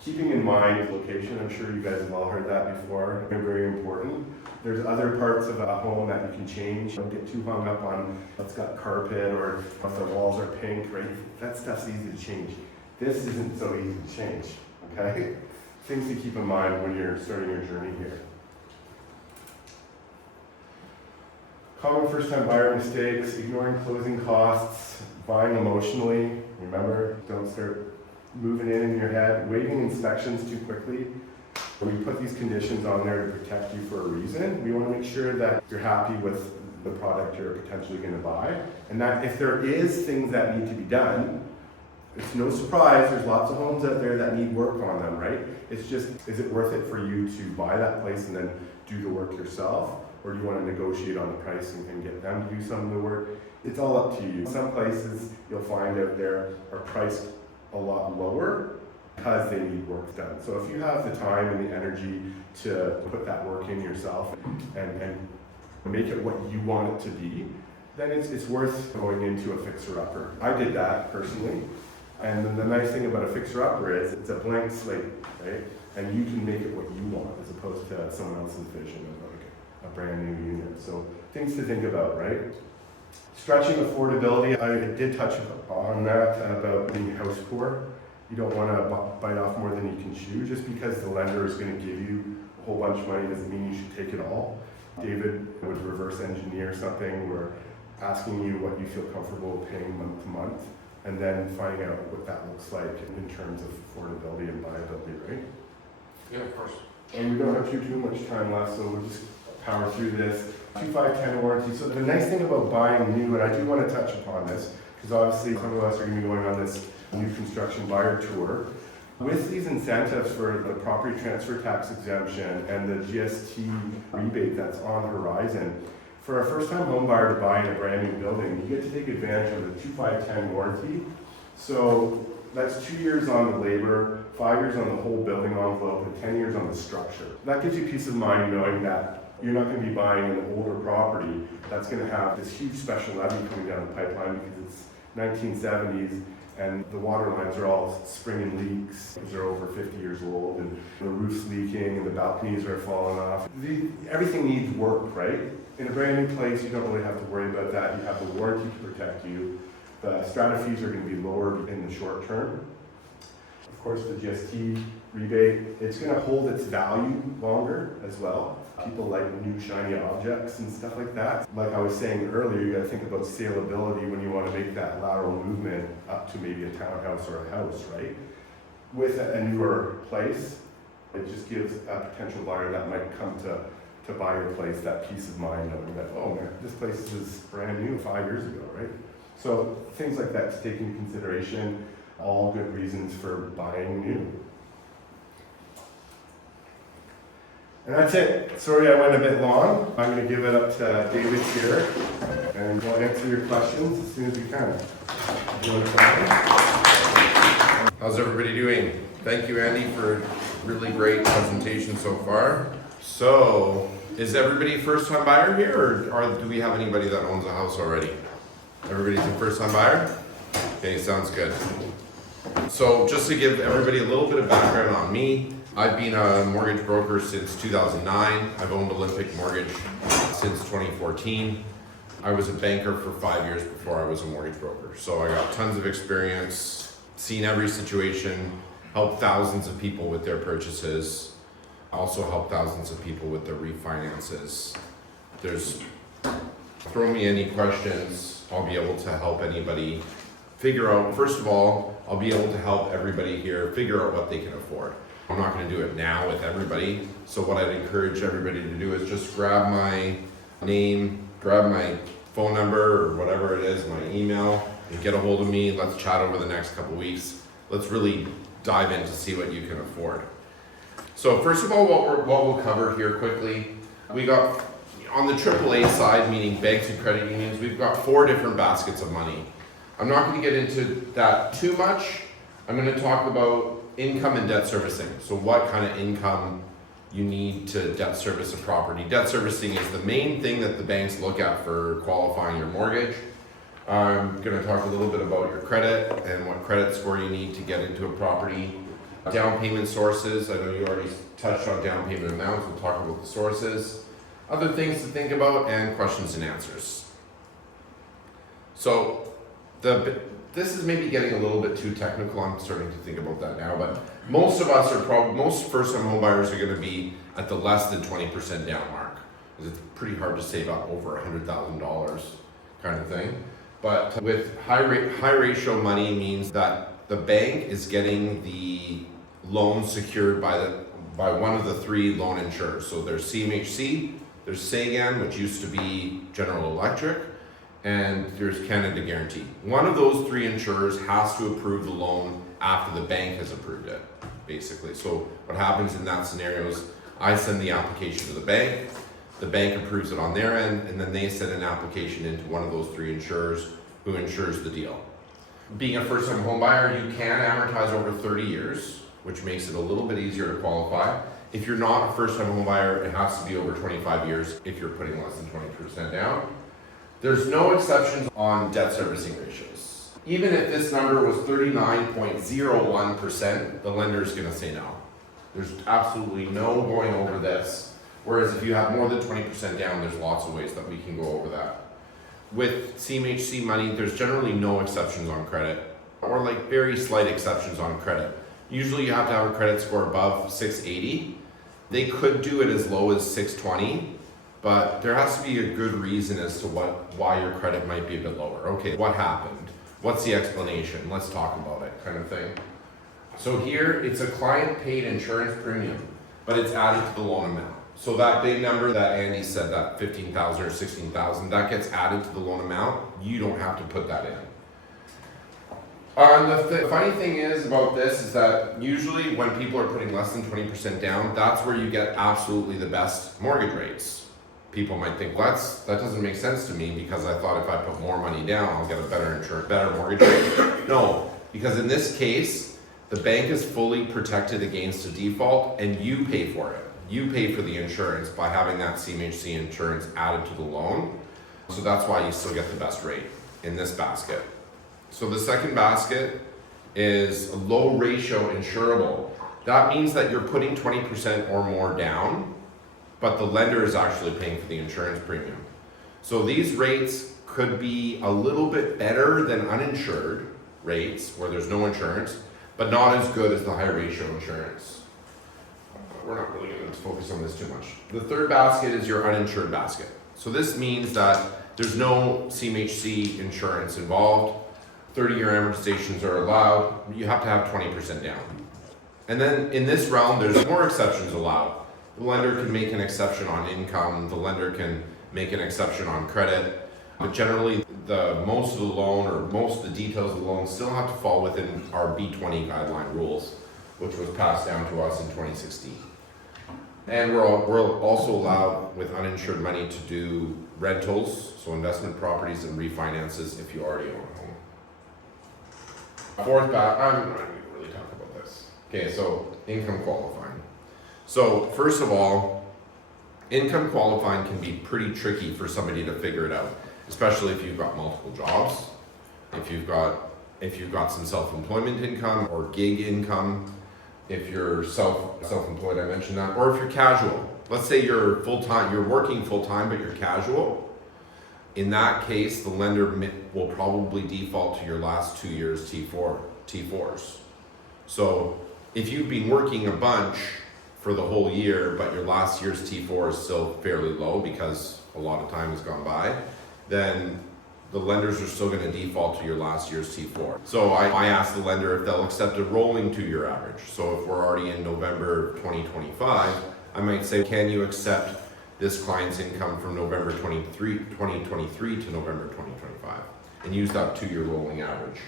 keeping in mind location, I'm sure you guys have all heard that before, very, very important. There's other parts of a home that you can change. Don't get too hung up on what's got carpet or if the walls are pink, right? That stuff's easy to change. This isn't so easy to change, okay? Things to keep in mind when you're starting your journey here. Common first-time buyer mistakes: ignoring closing costs, buying emotionally. Remember, don't start moving in your head, waiving inspections too quickly. We put these conditions on there to protect you for a reason. We want to make sure that you're happy with the product you're potentially going to buy, and that if there is things that need to be done, it's no surprise, there's lots of homes out there that need work on them, right? It's just, is it worth it for you to buy that place and then do the work yourself? or do you want to negotiate on the price and get them to do some of the work? It's all up to you. Some places you'll find out there are priced a lot lower because they need work done. So if you have the time and the energy to put that work in yourself and make it what you want it to be, then it's worth going into a fixer-upper. I did that personally, and then the nice thing about a fixer-upper is it's a blank slate, right? And you can make it what you want as opposed to someone else's vision of like a brand new unit. So things to think about, right? Stretching affordability, I did touch on that about being house poor. You don't want to bite off more than you can chew. Just because the lender is going to give you a whole bunch of money doesn't mean you should take it all. David would reverse engineer something where asking you what you feel comfortable paying month to month, and then finding out what that looks like in terms of affordability and viability, right? Yeah, of course. And we don't have too much time left, so we'll just power through this. 2-5-10 warranty. So the nice thing about buying new, and I do want to touch upon this, because obviously some of us are going to be going on this new construction buyer tour. With these incentives for the property transfer tax exemption and the GST rebate that's on the horizon, for a first-time home buyer to buy in a brand new building, you get to take advantage of the 2-5-10 warranty. So that's 2 years on the labor, 5 years on the whole building envelope, and 10 years on the structure. That gives you peace of mind knowing that you're not going to be buying an older property that's going to have this huge special levy coming down the pipeline because it's 1970s and the water lines are all springing leaks because they're over 50 years old, and the roof's leaking and the balconies are falling off. Everything needs work, right? In a brand new place, you don't really have to worry about that. You have the warranty to protect you. The strata fees are going to be lower in the short term. Of course, the GST rebate, it's going to hold its value longer as well. People like new shiny objects and stuff like that. Like I was saying earlier, you got to think about saleability when you want to make that lateral movement up to maybe a townhouse or a house, right? With a newer place, it just gives a potential buyer that might come to buy your place that peace of mind knowing that, oh man, this place was brand new 5 years ago, right? So things like that to take into consideration, all good reasons for buying new. And that's it. Sorry I went a bit long. I'm going to give it up to David here, and we'll answer your questions as soon as we can. How's everybody doing? Thank you, Andy, for a really great presentation so far. So, is everybody a first-time buyer here, or do we have anybody that owns a house already? Everybody's a first-time buyer? Okay, sounds good. So, just to give everybody a little bit of background on me, I've been a mortgage broker since 2009. I've owned Olympic Mortgage since 2014. I was a banker for 5 years before I was a mortgage broker. So I got tons of experience, seen every situation, helped thousands of people with their purchases, also helped thousands of people with their refinances. Throw me any questions, I'll be able to help anybody figure out, first of all, I'll be able to help everybody here figure out what they can afford. I'm not going to do it now with everybody, so what I'd encourage everybody to do is just grab my name, grab my phone number or whatever it is, my email, and get a hold of me. Let's chat over the next couple weeks. Let's really dive in to see what you can afford. So first of all, what we'll cover here quickly, we got on the AAA side, meaning banks and credit unions, we've got 4 different baskets of money. I'm not going to get into that too much. I'm going to talk about income and debt servicing. So what kind of income you need to debt service a property. Debt servicing is the main thing that the banks look at for qualifying your mortgage. I'm going to talk a little bit about your credit and what credit score you need to get into a property. Down payment sources, I know you already touched on down payment amounts, we'll talk about the sources. Other things to think about, and questions and answers. So this is maybe getting a little bit too technical. I'm starting to think about that now, but most of us most first-time home buyers are going to be at the less than 20% down mark. It's pretty hard to save up over $100,000 kind of thing. But with high ratio money means that the bank is getting the loan secured by one of the 3 loan insurers. So there's CMHC, there's Sagan, which used to be General Electric, and there's Canada Guarantee. One of those 3 insurers has to approve the loan after the bank has approved it, basically. So what happens in that scenario is I send the application to the bank, The bank approves it on their end, and then they send an application into one of those 3 insurers who insures the deal. Being a first-time home buyer, you can amortize over 30 years, which makes it a little bit easier to qualify. If you're not a first-time home buyer, it has to be over 25 years if you're putting less than 20% down. There's no exceptions on debt servicing ratios. Even if this number was 39.01%, the lender is going to say no. There's absolutely no going over this. Whereas if you have more than 20% down, there's lots of ways that we can go over that. With CMHC money, there's generally no exceptions on credit, or like very slight exceptions on credit. Usually you have to have a credit score above 680. They could do it as low as 620, but there has to be a good reason as to why your credit might be a bit lower. Okay, what happened? What's the explanation? Let's talk about it, kind of thing. So here, it's a client paid insurance premium, but it's added to the loan amount. So that big number that Andy said, that 15,000 or 16,000, that gets added to the loan amount. You don't have to put that in. The funny thing is about this is that usually when people are putting less than 20% down, that's where you get absolutely the best mortgage rates. People might think, that doesn't make sense to me because I thought if I put more money down, I'll get a better mortgage rate. No, because in this case, the bank is fully protected against a default and you pay for it. You pay for the insurance by having that CMHC insurance added to the loan. So that's why you still get the best rate in this basket. So the second basket is a low ratio insurable. That means that you're putting 20% or more down, but the lender is actually paying for the insurance premium. So these rates could be a little bit better than uninsured rates where there's no insurance, but not as good as the high ratio insurance. We're not really going to focus on this too much. The third basket is your uninsured basket. So this means that there's no CMHC insurance involved. 30-year amortizations are allowed. You have to have 20% down. And then in this realm, there's more exceptions allowed. The lender can make an exception on income. The lender can make an exception on credit. But generally, most of the loan or most of the details of the loan still have to fall within our B20 guideline rules, which was passed down to us in 2016. And we're also allowed with uninsured money to do rentals, so investment properties and refinances if you already own a home. I'm not even really talk about this. Okay, so income qualifying. So first of all, income qualifying can be pretty tricky for somebody to figure it out, especially if you've got multiple jobs, if you've got some self-employment income or gig income. If you're self-employed, I mentioned that, or if you're casual. Let's say you're full-time, you're working full-time, but you're casual. In that case, the lender will probably default to your last 2 years T4s. So if you've been working a bunch for the whole year, but your last year's T4 is still fairly low because a lot of time has gone by, then the lenders are still going to default to your last year's T4. So I asked the lender if they'll accept a rolling 2-year average. So if we're already in November 2025, I might say, can you accept this client's income from November 2023 to November 2025 and use that 2-year rolling average.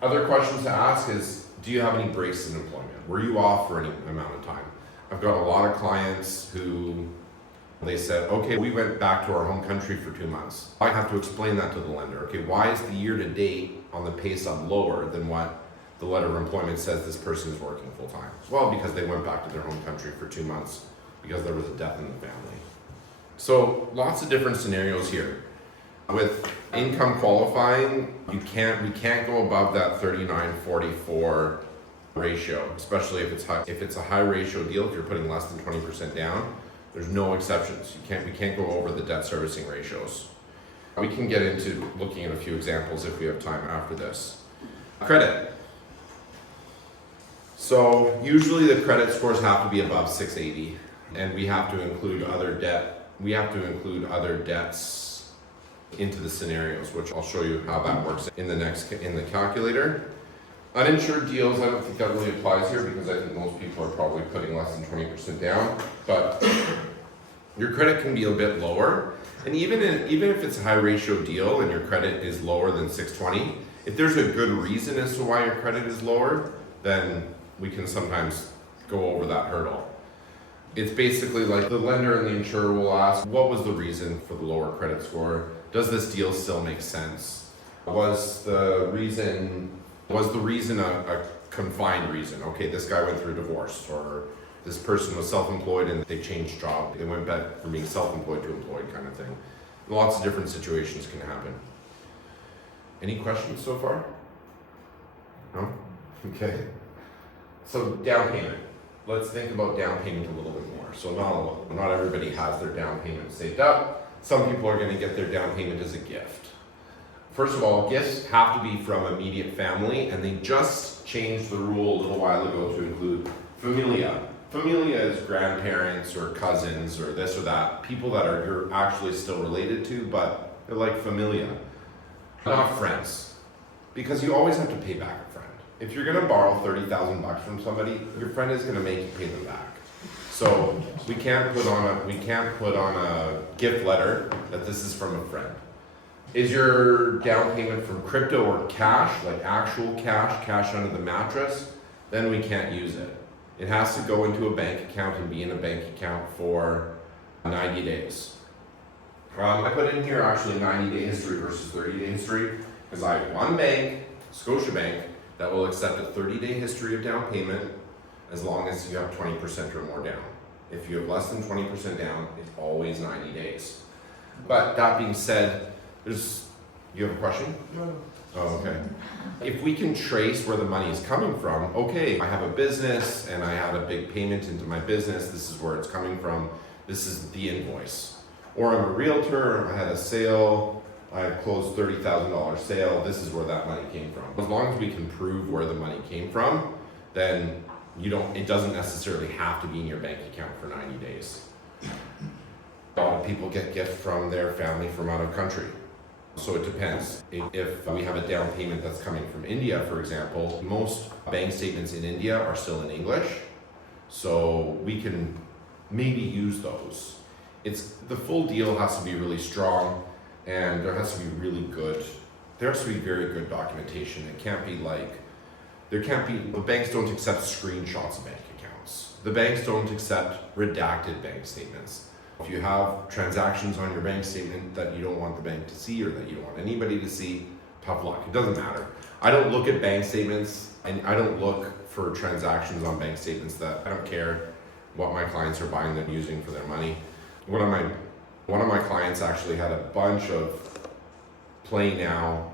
Other questions to ask is, do you have any breaks in employment? Were you off for any amount of time? I've got a lot of clients who they said, okay, we went back to our home country for 2 months. I have to explain that to the lender. Okay, why is the year to date on the pay stub lower than what the letter of employment says this person is working full time? Well, because they went back to their home country for 2 months because there was a death in the family. So lots of different scenarios here. With income qualifying, we can't go above that 39-44 ratio, especially if it's high. If it's a high ratio deal, if you're putting less than 20% down, there's no exceptions. We can't go over the debt servicing ratios. We can get into looking at a few examples if we have time after this. Credit. So usually the credit scores have to be above 680, and we have to include other debt. We have to include other debts into the scenarios, which I'll show you how that works in the calculator. Uninsured deals, I don't think that really applies here because I think most people are probably putting less than 20% down, but your credit can be a bit lower. And even if it's a high ratio deal and your credit is lower than 620, if there's a good reason as to why your credit is lower, then we can sometimes go over that hurdle. It's basically like the lender and the insurer will ask, what was the reason for the lower credit score? Does this deal still make sense? Was the reason a confined reason? Okay, this guy went through divorce, or this person was self-employed and they changed job. They went back from being self-employed to employed kind of thing. Lots of different situations can happen. Any questions so far? No? Okay. So down payment. Let's think about down payment a little bit more. So not everybody has their down payment saved up. Some people are going to get their down payment as a gift. First of all, gifts have to be from immediate family, and they just changed the rule a little while ago to include familia. Familia is grandparents or cousins or this or that, people that you're actually still related to, but they're like familia, not friends. Because you always have to pay back a friend. If you're gonna borrow $30,000 from somebody, your friend is gonna make you pay them back. So we can't put on a gift letter that this is from a friend. Is your down payment from crypto or cash, like actual cash under the mattress? Then we can't use it. It has to go into a bank account and be in a bank account for 90 days. I put in here actually 90-day history versus 30-day history because I have one bank, Scotiabank, that will accept a 30-day history of down payment as long as you have 20% or more down. If you have less than 20% down, it's always 90 days. But that being said, you have a question? No. Oh, okay. If we can trace where the money is coming from, okay, I have a business and I had a big payment into my business, this is where it's coming from, this is the invoice. Or I'm a realtor, I had a sale, I closed $30,000 sale, this is where that money came from. As long as we can prove where the money came from, then it doesn't necessarily have to be in your bank account for 90 days. A lot of people get gifts from their family from out of country. So it depends. If we have a down payment that's coming from India, for example, most bank statements in India are still in English. So we can maybe use those. The full deal has to be really strong and there has to be very good documentation. The banks don't accept screenshots of bank accounts. The banks don't accept redacted bank statements. If you have transactions on your bank statement that you don't want the bank to see or that you don't want anybody to see, tough luck. It doesn't matter. I don't look at bank statements and I don't look for transactions on bank statements that I don't care what my clients are buying and using for their money. One of my clients actually had a bunch of play now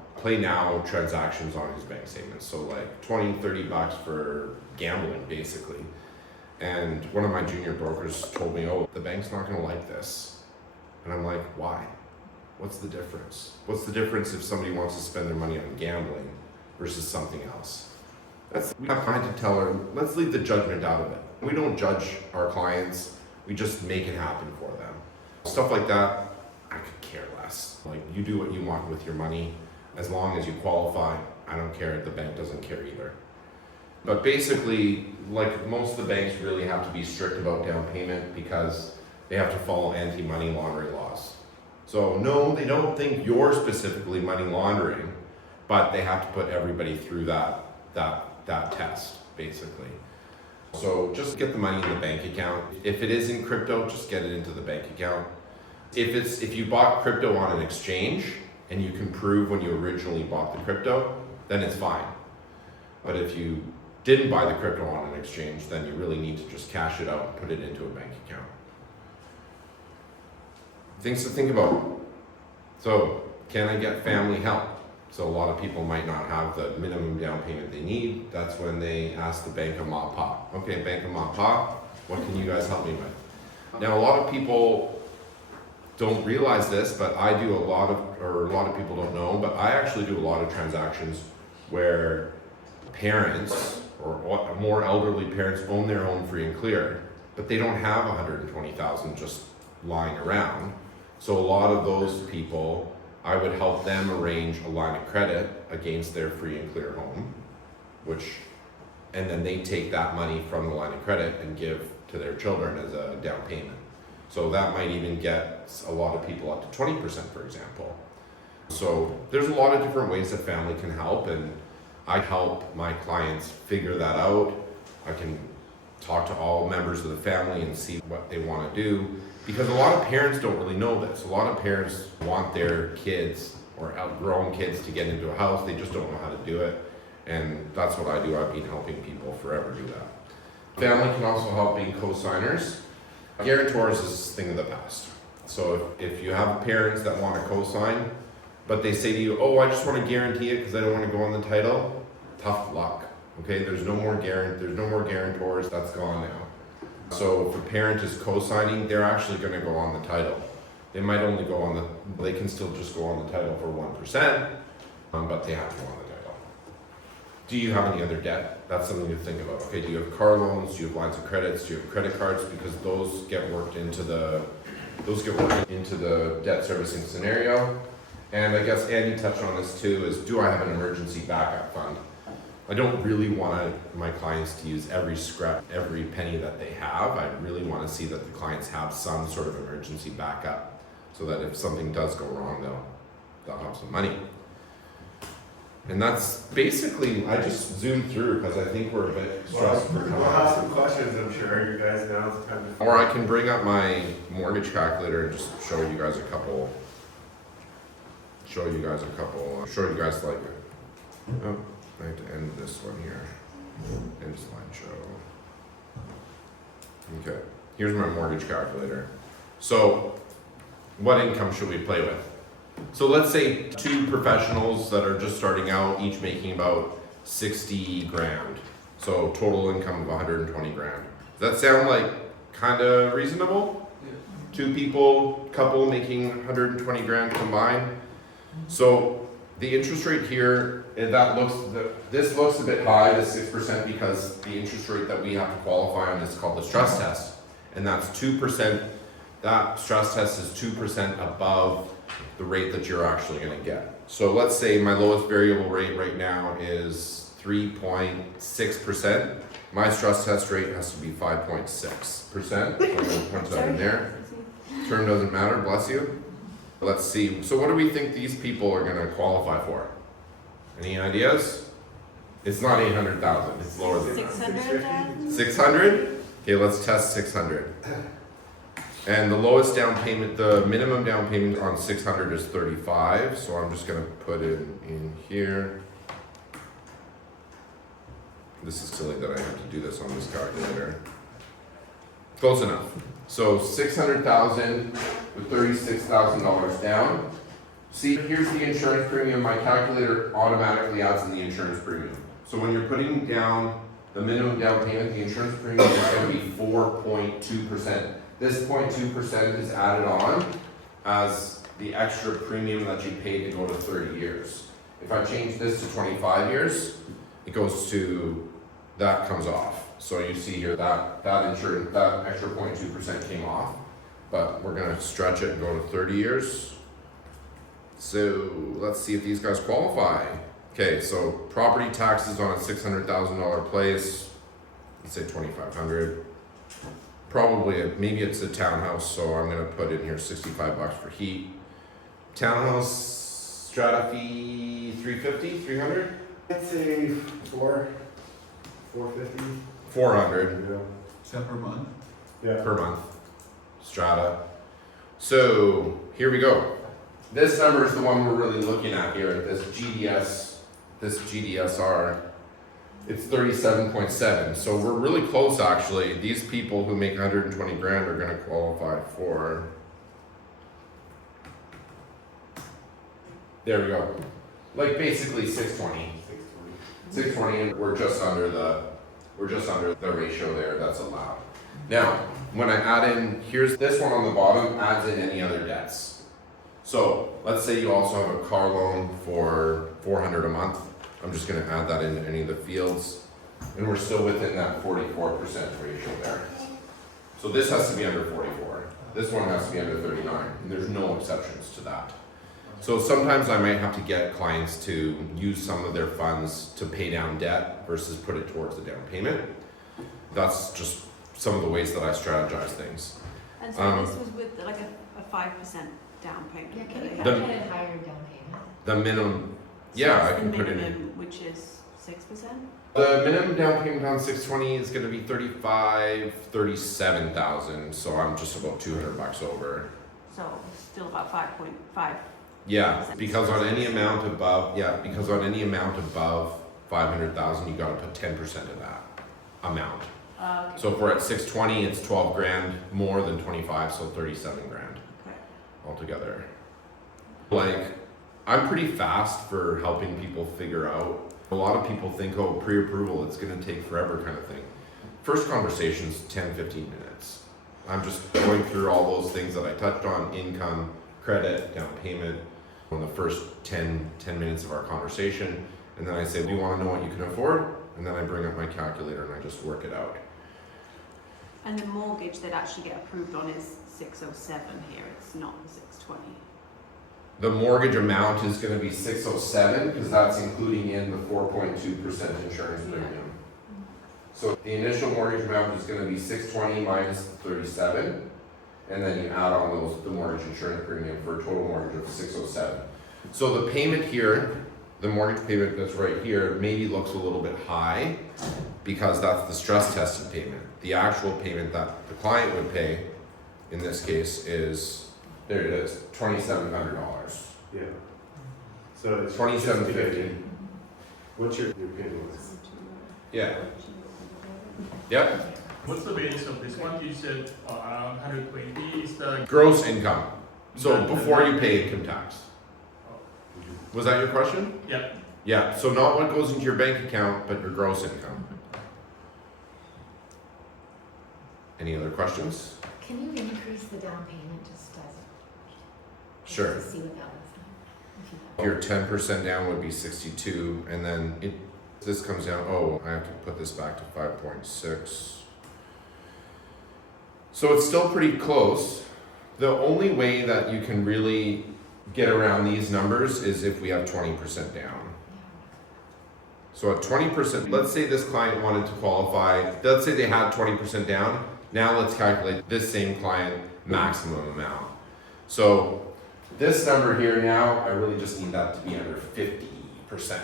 transactions on his bank statements. So like $20-$30 for gambling basically. And one of my junior brokers told me, oh, the bank's not gonna like this. And I'm like, why? What's the difference? What's the difference if somebody wants to spend their money on gambling versus something else? We have time to tell her, let's leave the judgment out of it. We don't judge our clients, we just make it happen for them. Stuff like that, I could care less. Like, you do what you want with your money. As long as you qualify, I don't care, the bank doesn't care either. But basically, like most of the banks really have to be strict about down payment because they have to follow anti-money laundering laws. So no, they don't think you're specifically money laundering, but they have to put everybody through that test, basically. So just get the money in the bank account. If it is in crypto, just get it into the bank account. If you bought crypto on an exchange and you can prove when you originally bought the crypto, then it's fine. But if you didn't buy the crypto on an exchange, then you really need to just cash it out and put it into a bank account. Things to think about. So, can I get family help? So a lot of people might not have the minimum down payment they need. That's when they ask the Bank of Ma Pa. Okay, Bank of Ma Pa, what can you guys help me with? Now a lot of people don't realize this, but I do a lot of people don't know, but I actually do a lot of transactions where parents or more elderly parents own their own free and clear, but they don't have $120,000 just lying around. So a lot of those people, I would help them arrange a line of credit against their free and clear home, and then they take that money from the line of credit and give to their children as a down payment. So that might even get a lot of people up to 20%, for example. So there's a lot of different ways that family can help, and I help my clients figure that out. I can talk to all members of the family and see what they want to do. Because a lot of parents don't really know this. A lot of parents want their kids or outgrown kids to get into a house. They just don't know how to do it. And that's what I do. I've been helping people forever do that. Family can also help being co-signers. Guarantors is a thing of the past. So if you have parents that want to co-sign, but they say to you, oh, I just want to guarantee it because I don't want to go on the title, tough luck. Okay, there's no more guarantors, that's gone now. So if a parent is co-signing, they're actually going to go on the title. They might only go on they can still just go on the title for 1%, but they have to go on the title. Do you have any other debt? That's something to think about. Okay, do you have car loans? Do you have lines of credits? Do you have credit cards? Because those get worked into the debt servicing scenario. And I guess Andy touched on this too, is do I have an emergency backup fund? I don't really want my clients to use every penny that they have. I really want to see that the clients have some sort of emergency backup so that if something does go wrong, they'll have some money. And that's basically, I just zoomed through because I think we're a bit stressed for We'll have some questions, I'm sure. You guys now is the time to... Or I can bring up my mortgage calculator and just show you guys a couple like, oh, I have to end this one here. End slideshow. Okay, here's my mortgage calculator. So, what income should we play with? So let's say two professionals that are just starting out, each making about 60 grand. So total income of 120 grand. Does that sound like kind of reasonable? Two people, couple making 120 grand combined. So the interest rate here, this looks a bit high, the 6%, because the interest rate that we have to qualify on is called the stress test. And that's 2%, that stress test is 2% above the rate that you're actually gonna get. So let's say my lowest variable rate right now is 3.6%. My stress test rate has to be 5.6%. So I'm gonna punch that in there. Term doesn't matter, bless you. Let's see, so what do we think these people are gonna qualify for? Any ideas? It's not 800,000, it's lower than that. 600,000? 600? Okay, let's test 600. And the lowest down payment, the minimum down payment on 600 is 35, so I'm just gonna put it in here. This is silly that I have to do this on this calculator. Close enough. So 600,000 with $36,000 down. See, here's the insurance premium. My calculator automatically adds in the insurance premium. So when you're putting down the minimum down payment, the insurance premium is gonna be 4.2%. This 0.2% is added on as the extra premium that you paid to go to 30 years. If I change this to 25 years, it goes to, that comes off. So you see here that insurance, that extra 0.2% came off, but we're gonna stretch it and go to 30 years. So let's see if these guys qualify. Okay, so property taxes on a $600,000 place, let's say 2,500. Probably, maybe it's a townhouse, so I'm gonna put in here 65 bucks for heat. Townhouse strata fee 350, 300? I'd say 450. 400 Yeah. Is that per month? Yeah. per month, strata. So here we go. This number is the one we're really looking at here, this GDSR. It's 37.7, so we're really close actually. These people who make 120 grand are gonna qualify for, there we go, like basically 620. 620, and we're just under the ratio there that's allowed. Now, when I add in, here's this one on the bottom, adds in any other debts. So let's say you also have a car loan for $400 a month. I'm just gonna add that into any of the fields, and we're still within that 44% ratio there. So this has to be under 44. This one has to be under 39, and there's no exceptions to that. So sometimes I might have to get clients to use some of their funds to pay down debt versus put it towards the down payment. That's just some of the ways that I strategize things. And so this was with like a 5% down payment? Yeah, can you that put they in had. a higher down payment? The minimum, So yeah, it's I can the put it in. minimum, which is 6%? The minimum down payment on 620 is gonna be 37,000, so I'm just about 200 bucks over. So still about 5.5. Yeah, because on any amount above 500,000, you gotta put 10% of that amount. Okay. So if we're at 620, it's 12 grand more than 25, so 37 grand Okay. altogether. Like, I'm pretty fast for helping people figure out. A lot of people think, oh, pre-approval, it's gonna take forever kind of thing. First conversation's 10, 15 minutes. I'm just going through all those things that I touched on, income, credit, down payment, on the first 10 minutes of our conversation. And then I say, do you wanna know what you can afford? And then I bring up my calculator and I just work it out. And the mortgage that actually get approved on is 607 here, it's not the 620. The mortgage amount is gonna be 607, because that's including in the 4.2% insurance premium. So the initial mortgage amount is gonna be 620 minus 37, and then you add on the mortgage insurance premium for a total mortgage of 607. So the payment here, the mortgage payment that's right here, maybe looks a little bit high, because that's the stress tested payment. The actual payment that the client would pay, in this case, is, there it is, $2,700. Yeah. So it's $2,750. What's your opinion? Yeah. Yep. What's the base of this one? You said around 120 is the Gross income. So before you pay income tax. Was that your question? Yeah. Yeah. So not what goes into your bank account, but your gross income. Any other questions? Can you increase the down payment just as? Sure. To see what that looks like? Your 10% down would be 62, and then this comes down, oh, I have to put this back to 5.6. So it's still pretty close. The only way that you can really get around these numbers is if we have 20% down. So at 20%, let's say this client wanted to qualify, let's say they had 20% down. Now let's calculate this same client maximum amount. So this number here now, I really just need that to be under 50%.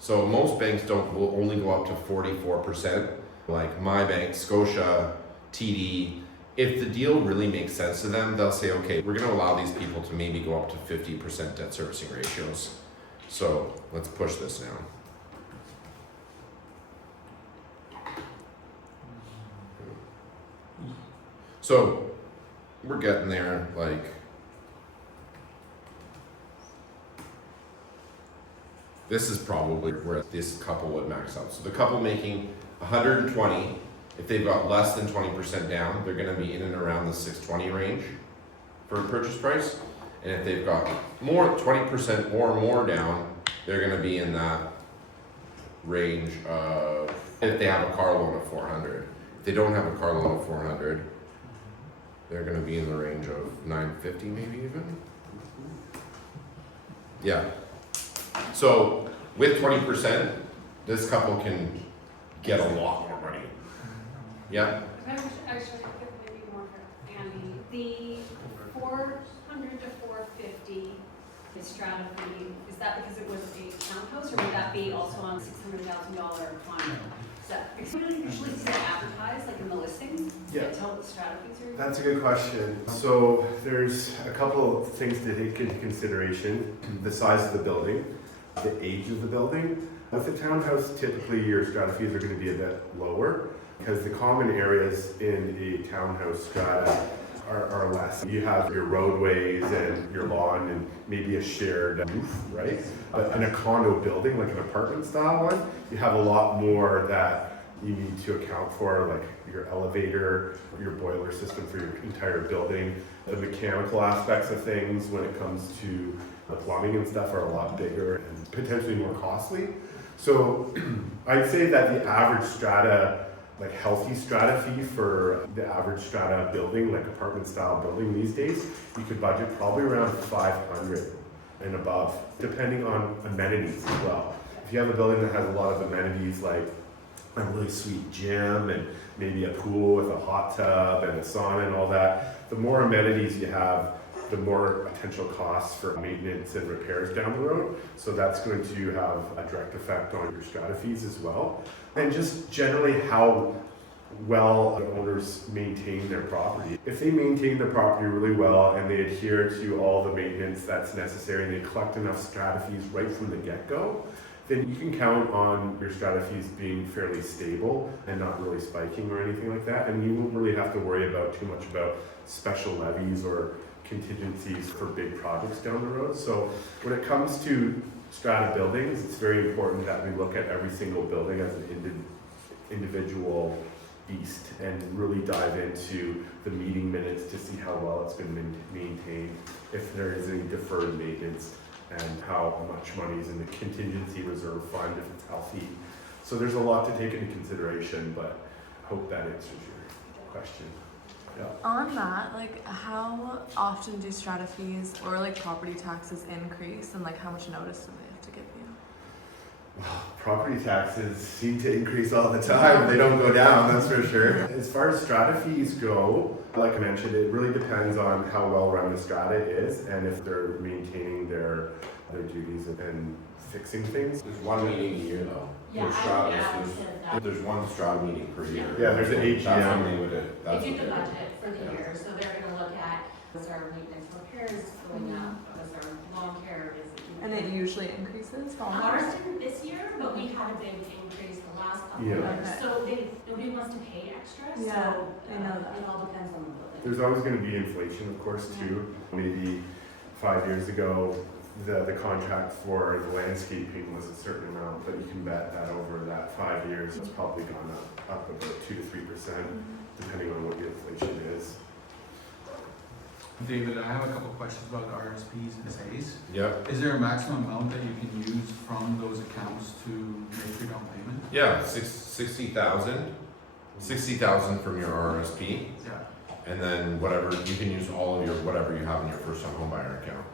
So most banks will only go up to 44%. Like my bank, Scotia, TD, if the deal really makes sense to them, they'll say, okay, we're gonna allow these people to maybe go up to 50% debt servicing ratios. So let's push this now. So we're getting there, like, this is probably where this couple would max out. So the couple making 120, if they've got less than 20% down, they're gonna be in and around the 620 range for a purchase price. And if they've got more, 20% or more down, they're gonna be in that range of, if they have a car loan of 400. If they don't have a car loan of 400, they're gonna be in the range of 950 maybe even. Yeah. So with 20%, this couple can get a lot more money. Yeah? Actually, maybe more for Andy. The 400 to 450 is Strata fee. Is that because it was a townhouse, or would that be also on $600,000 condo? Is that usually is that advertised like in the listings? Yeah. Tell what the Strata fees are. That's a good question. So there's a couple of things to take into consideration. The size of the building, the age of the building. With a townhouse, typically your strata fees are going to be a bit lower because the common areas in a townhouse strata are less. You have your roadways and your lawn and maybe a shared roof, right? But in a condo building, like an apartment style one, you have a lot more that you need to account for, like your elevator, your boiler system for your entire building. The mechanical aspects of things when it comes to the plumbing and stuff are a lot bigger and potentially more costly. So I'd say that the average strata, like healthy strata fee for the average strata building, like apartment style building these days, you could budget probably around 500 and above, depending on amenities as well. If you have a building that has a lot of amenities like a really sweet gym and maybe a pool with a hot tub and a sauna and all that, the more amenities you have, the more potential costs for maintenance and repairs down the road. So that's going to have a direct effect on your strata fees as well. And just generally how well the owners maintain their property. If they maintain the property really well and they adhere to all the maintenance that's necessary and they collect enough strata fees right from the get-go, then you can count on your strata fees being fairly stable and not really spiking or anything like that. And you won't really have to worry about too much about special levies or contingencies for big projects down the road. So when it comes to strata buildings, it's very important that we look at every single building as an individual beast and really dive into the meeting minutes to see how well it's been maintained, if there is any deferred maintenance, and how much money is in the contingency reserve fund, if it's healthy. So there's a lot to take into consideration, but I hope that answers your question. Yeah. On that, like, how often do strata fees or like property taxes increase, and like how much notice do they have to give you? Well, property taxes seem to increase all the time. They don't go down, that's for sure. As far as strata fees go, like I mentioned, it really depends on how well run the strata is and if they're maintaining their duties and fixing things. There's one meeting a year though. Yeah, For I stratas, said that. there's one strata meeting per year. Yeah, there's an That's when AGM. they would, that's They do what the they- budget for the year, so they're gonna look at, was our maintenance repairs going up, was our lawn care, is it? And it usually increases following. Ours didn't this year, but we had a big increase the last couple of Yeah. years, Okay. so nobody wants to pay extra, so. Yeah, I know that. It all depends on the building. There's always going to be inflation, of course, too. Maybe 5 years ago, the contract for the landscaping was a certain amount, but you can bet that over that 5 years, it's probably gone up about 2 to 3%, depending on what the inflation is. David, I have a couple questions about RSPs and SAs. Yep. Is there a maximum amount that you can use from those accounts to make your down payment? Yeah, 60,000. 60,000 from your RRSP, Yeah. and then whatever, you can use all of your, whatever you have in your first time home buyer account.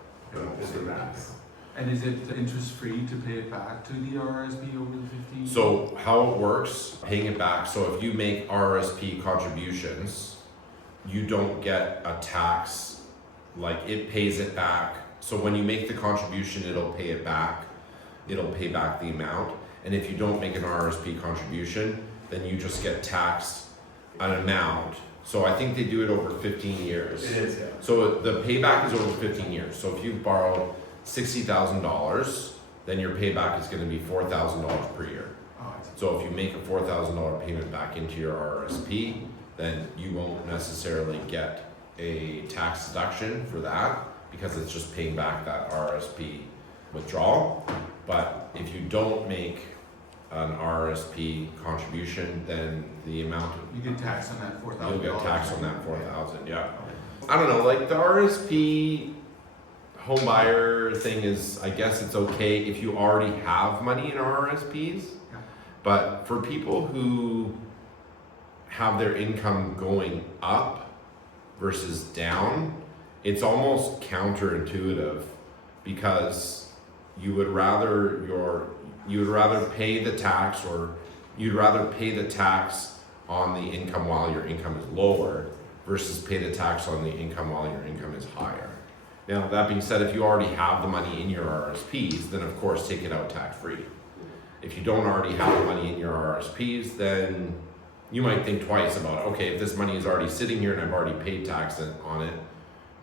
Is the max. And is it interest free to pay it back to the RSP over the 15? So how it works, paying it back, so if you make RRSP contributions, you don't get a tax, like it pays it back. So when you make the contribution, it'll pay it back, it'll pay back the amount. And if you don't make an RRSP contribution, then you just get taxed an amount. So I think they do it over 15 years. It is, yeah. So the payback is over 15 years. So if you borrow $60,000, then your payback is going to be $4,000 per year. Oh, I see. So if you make a $4,000 payment back into your RRSP, then you won't necessarily get a tax deduction for that because it's just paying back that RRSP withdrawal. But if you don't make an RRSP contribution, then the amount You get taxed on that $4,000. you'll get taxed on that 4,000. Yeah. I don't know, like the RSP home buyer thing is, I guess it's okay if you already have money in RRSPs, Yeah. but for people who have their income going up versus down, it's almost counterintuitive because you would rather pay the tax, or you'd rather pay the tax on the income while your income is lower versus pay the tax on the income while your income is higher. Now, that being said, if you already have the money in your RRSPs, then of course take it out tax-free. If you don't already have the money in your RRSPs, then you might think twice about, okay, if this money is already sitting here and I've already paid tax on it,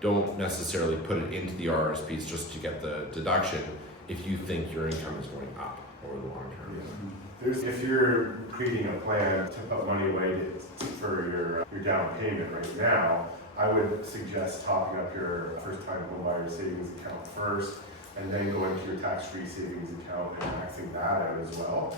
don't necessarily put it into the RRSPs just to get the deduction if you think your income is going up over the long term. If you're creating a plan to put money away for your down payment right now, I would suggest topping up your first-time home buyer savings account first, and then going to your tax-free savings account and maxing that out as well.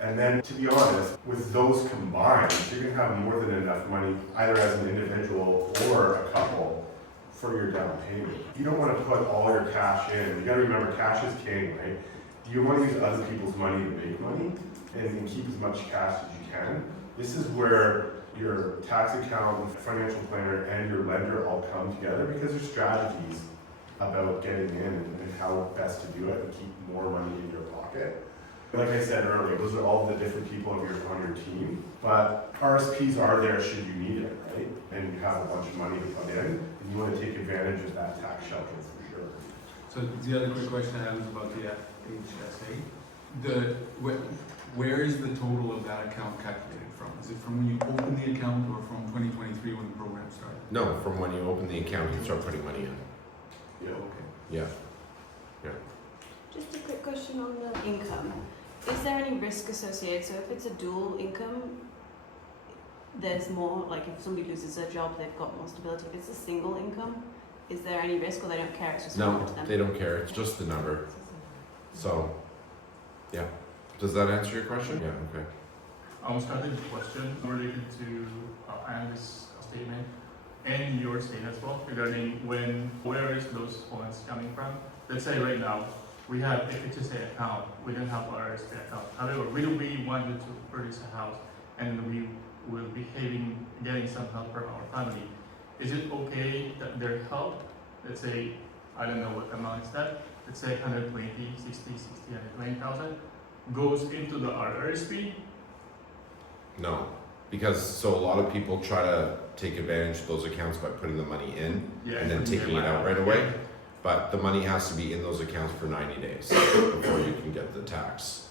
And then, to be honest, with those combined, you're gonna have more than enough money, either as an individual or a couple, for your down payment. You don't wanna put all your cash in. You gotta remember, cash is king, right? You wanna use other people's money to make money and keep as much cash as you can. This is where your tax accountant, financial planner, and your lender all come together because there's strategies about getting in and how best to do it and keep more money in your pocket. Like I said earlier, those are all the different people on your team, but RSPs are there should you need it, right? And you have a bunch of money to put in, and you want to take advantage advantage of that tax shelter for sure. So the other quick question I had was about the FHSA. Where is the total of that account calculated from? Is it from when you open the account or from 2023 when the program started? No, from when you open the account, you start putting money in. Yeah. Okay. Yeah. Just a quick question on the income. Is there any risk associated? So if it's a dual income, there's more, like if somebody loses their job, they've got more stability. If it's a single income, is there any risk or they don't care? It's just No, important to them? they don't care. It's just the number. So, yeah. Does that answer your question? Yeah, okay. I was starting the question related to Andy's statement and your statement as well regarding where is those funds coming from? Let's say right now, we have FHSA account, we don't have RRSP account. However, we wanted to purchase a house and we will be getting some help from our family. Is it okay that their help, let's say, I don't know what amount is that, let's say 120, 60, 120,000, goes into the RRSP? No, because so a lot of people try to take advantage of those accounts by putting the money in and then taking it out right away. But the money has to be in those accounts for 90 days before you can get the tax.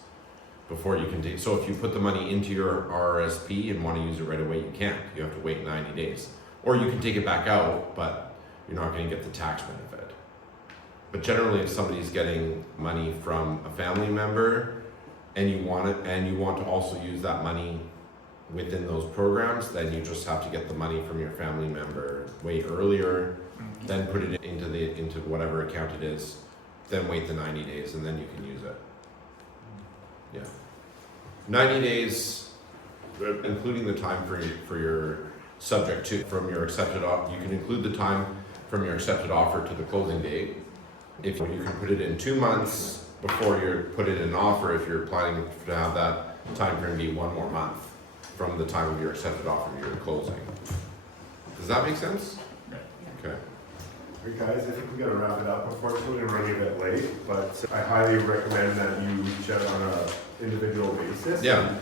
Before you can take, so if you put the money into your RRSP and want to use it right away, you can't. You have to wait 90 days. Or you can take it back out, but you're not going to get the tax benefit. But generally, if somebody's getting money from a family member and you want it, and you want to also use that money within those programs, then you just have to get the money from your family member way earlier, then put it into whatever account it is, then wait the 90 days, and then you can use it. Yeah. 90 days, including the time for your subject to, from your accepted offer. You can include the time from your accepted offer to the closing date. If you can put it in 2 months before you put it in an offer, if you're planning to have that time frame be 1 more month from the time of your accepted offer to your closing. Does that make sense? Okay. Hey guys, I think we gotta wrap it up. Unfortunately, we're running a bit late, but I highly recommend that you reach out on an individual basis. Yeah.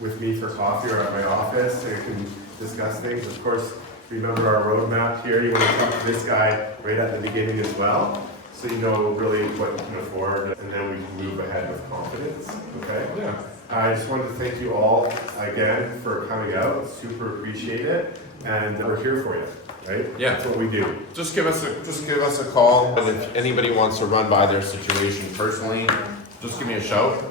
With me for coffee or at my office, and can discuss things. Of course, remember our roadmap here. You want to talk to this guy right at the beginning as well, so you know really what you can afford, and then we can move ahead with confidence. Okay? Yeah. I just wanted to thank you all again for coming out. Super appreciate it, and we're here for you. Right? Yeah. That's what we do. Just give us a call, and if anybody wants to run by their situation personally, just give me a shout.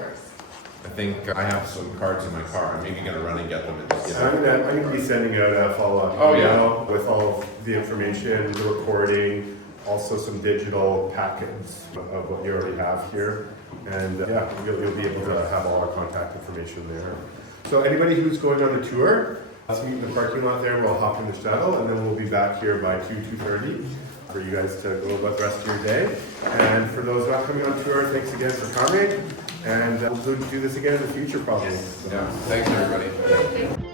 I think I have some cards in my car. I'm maybe gonna run and get them and just get I'm them. gonna be sending out a follow-up Oh, yeah. email with all of the information, the recording, also some digital packets of what you already have here. And yeah, you'll be able to have all our contact information there. So anybody who's going on the tour, let's meet in the parking lot there. We'll hop in the shuttle, and then we'll be back here by 2:30 for you guys to go about the rest of your day. And for those not coming on tour, thanks again for coming. And we'll do this again in the future, probably. Yeah. Thanks, everybody.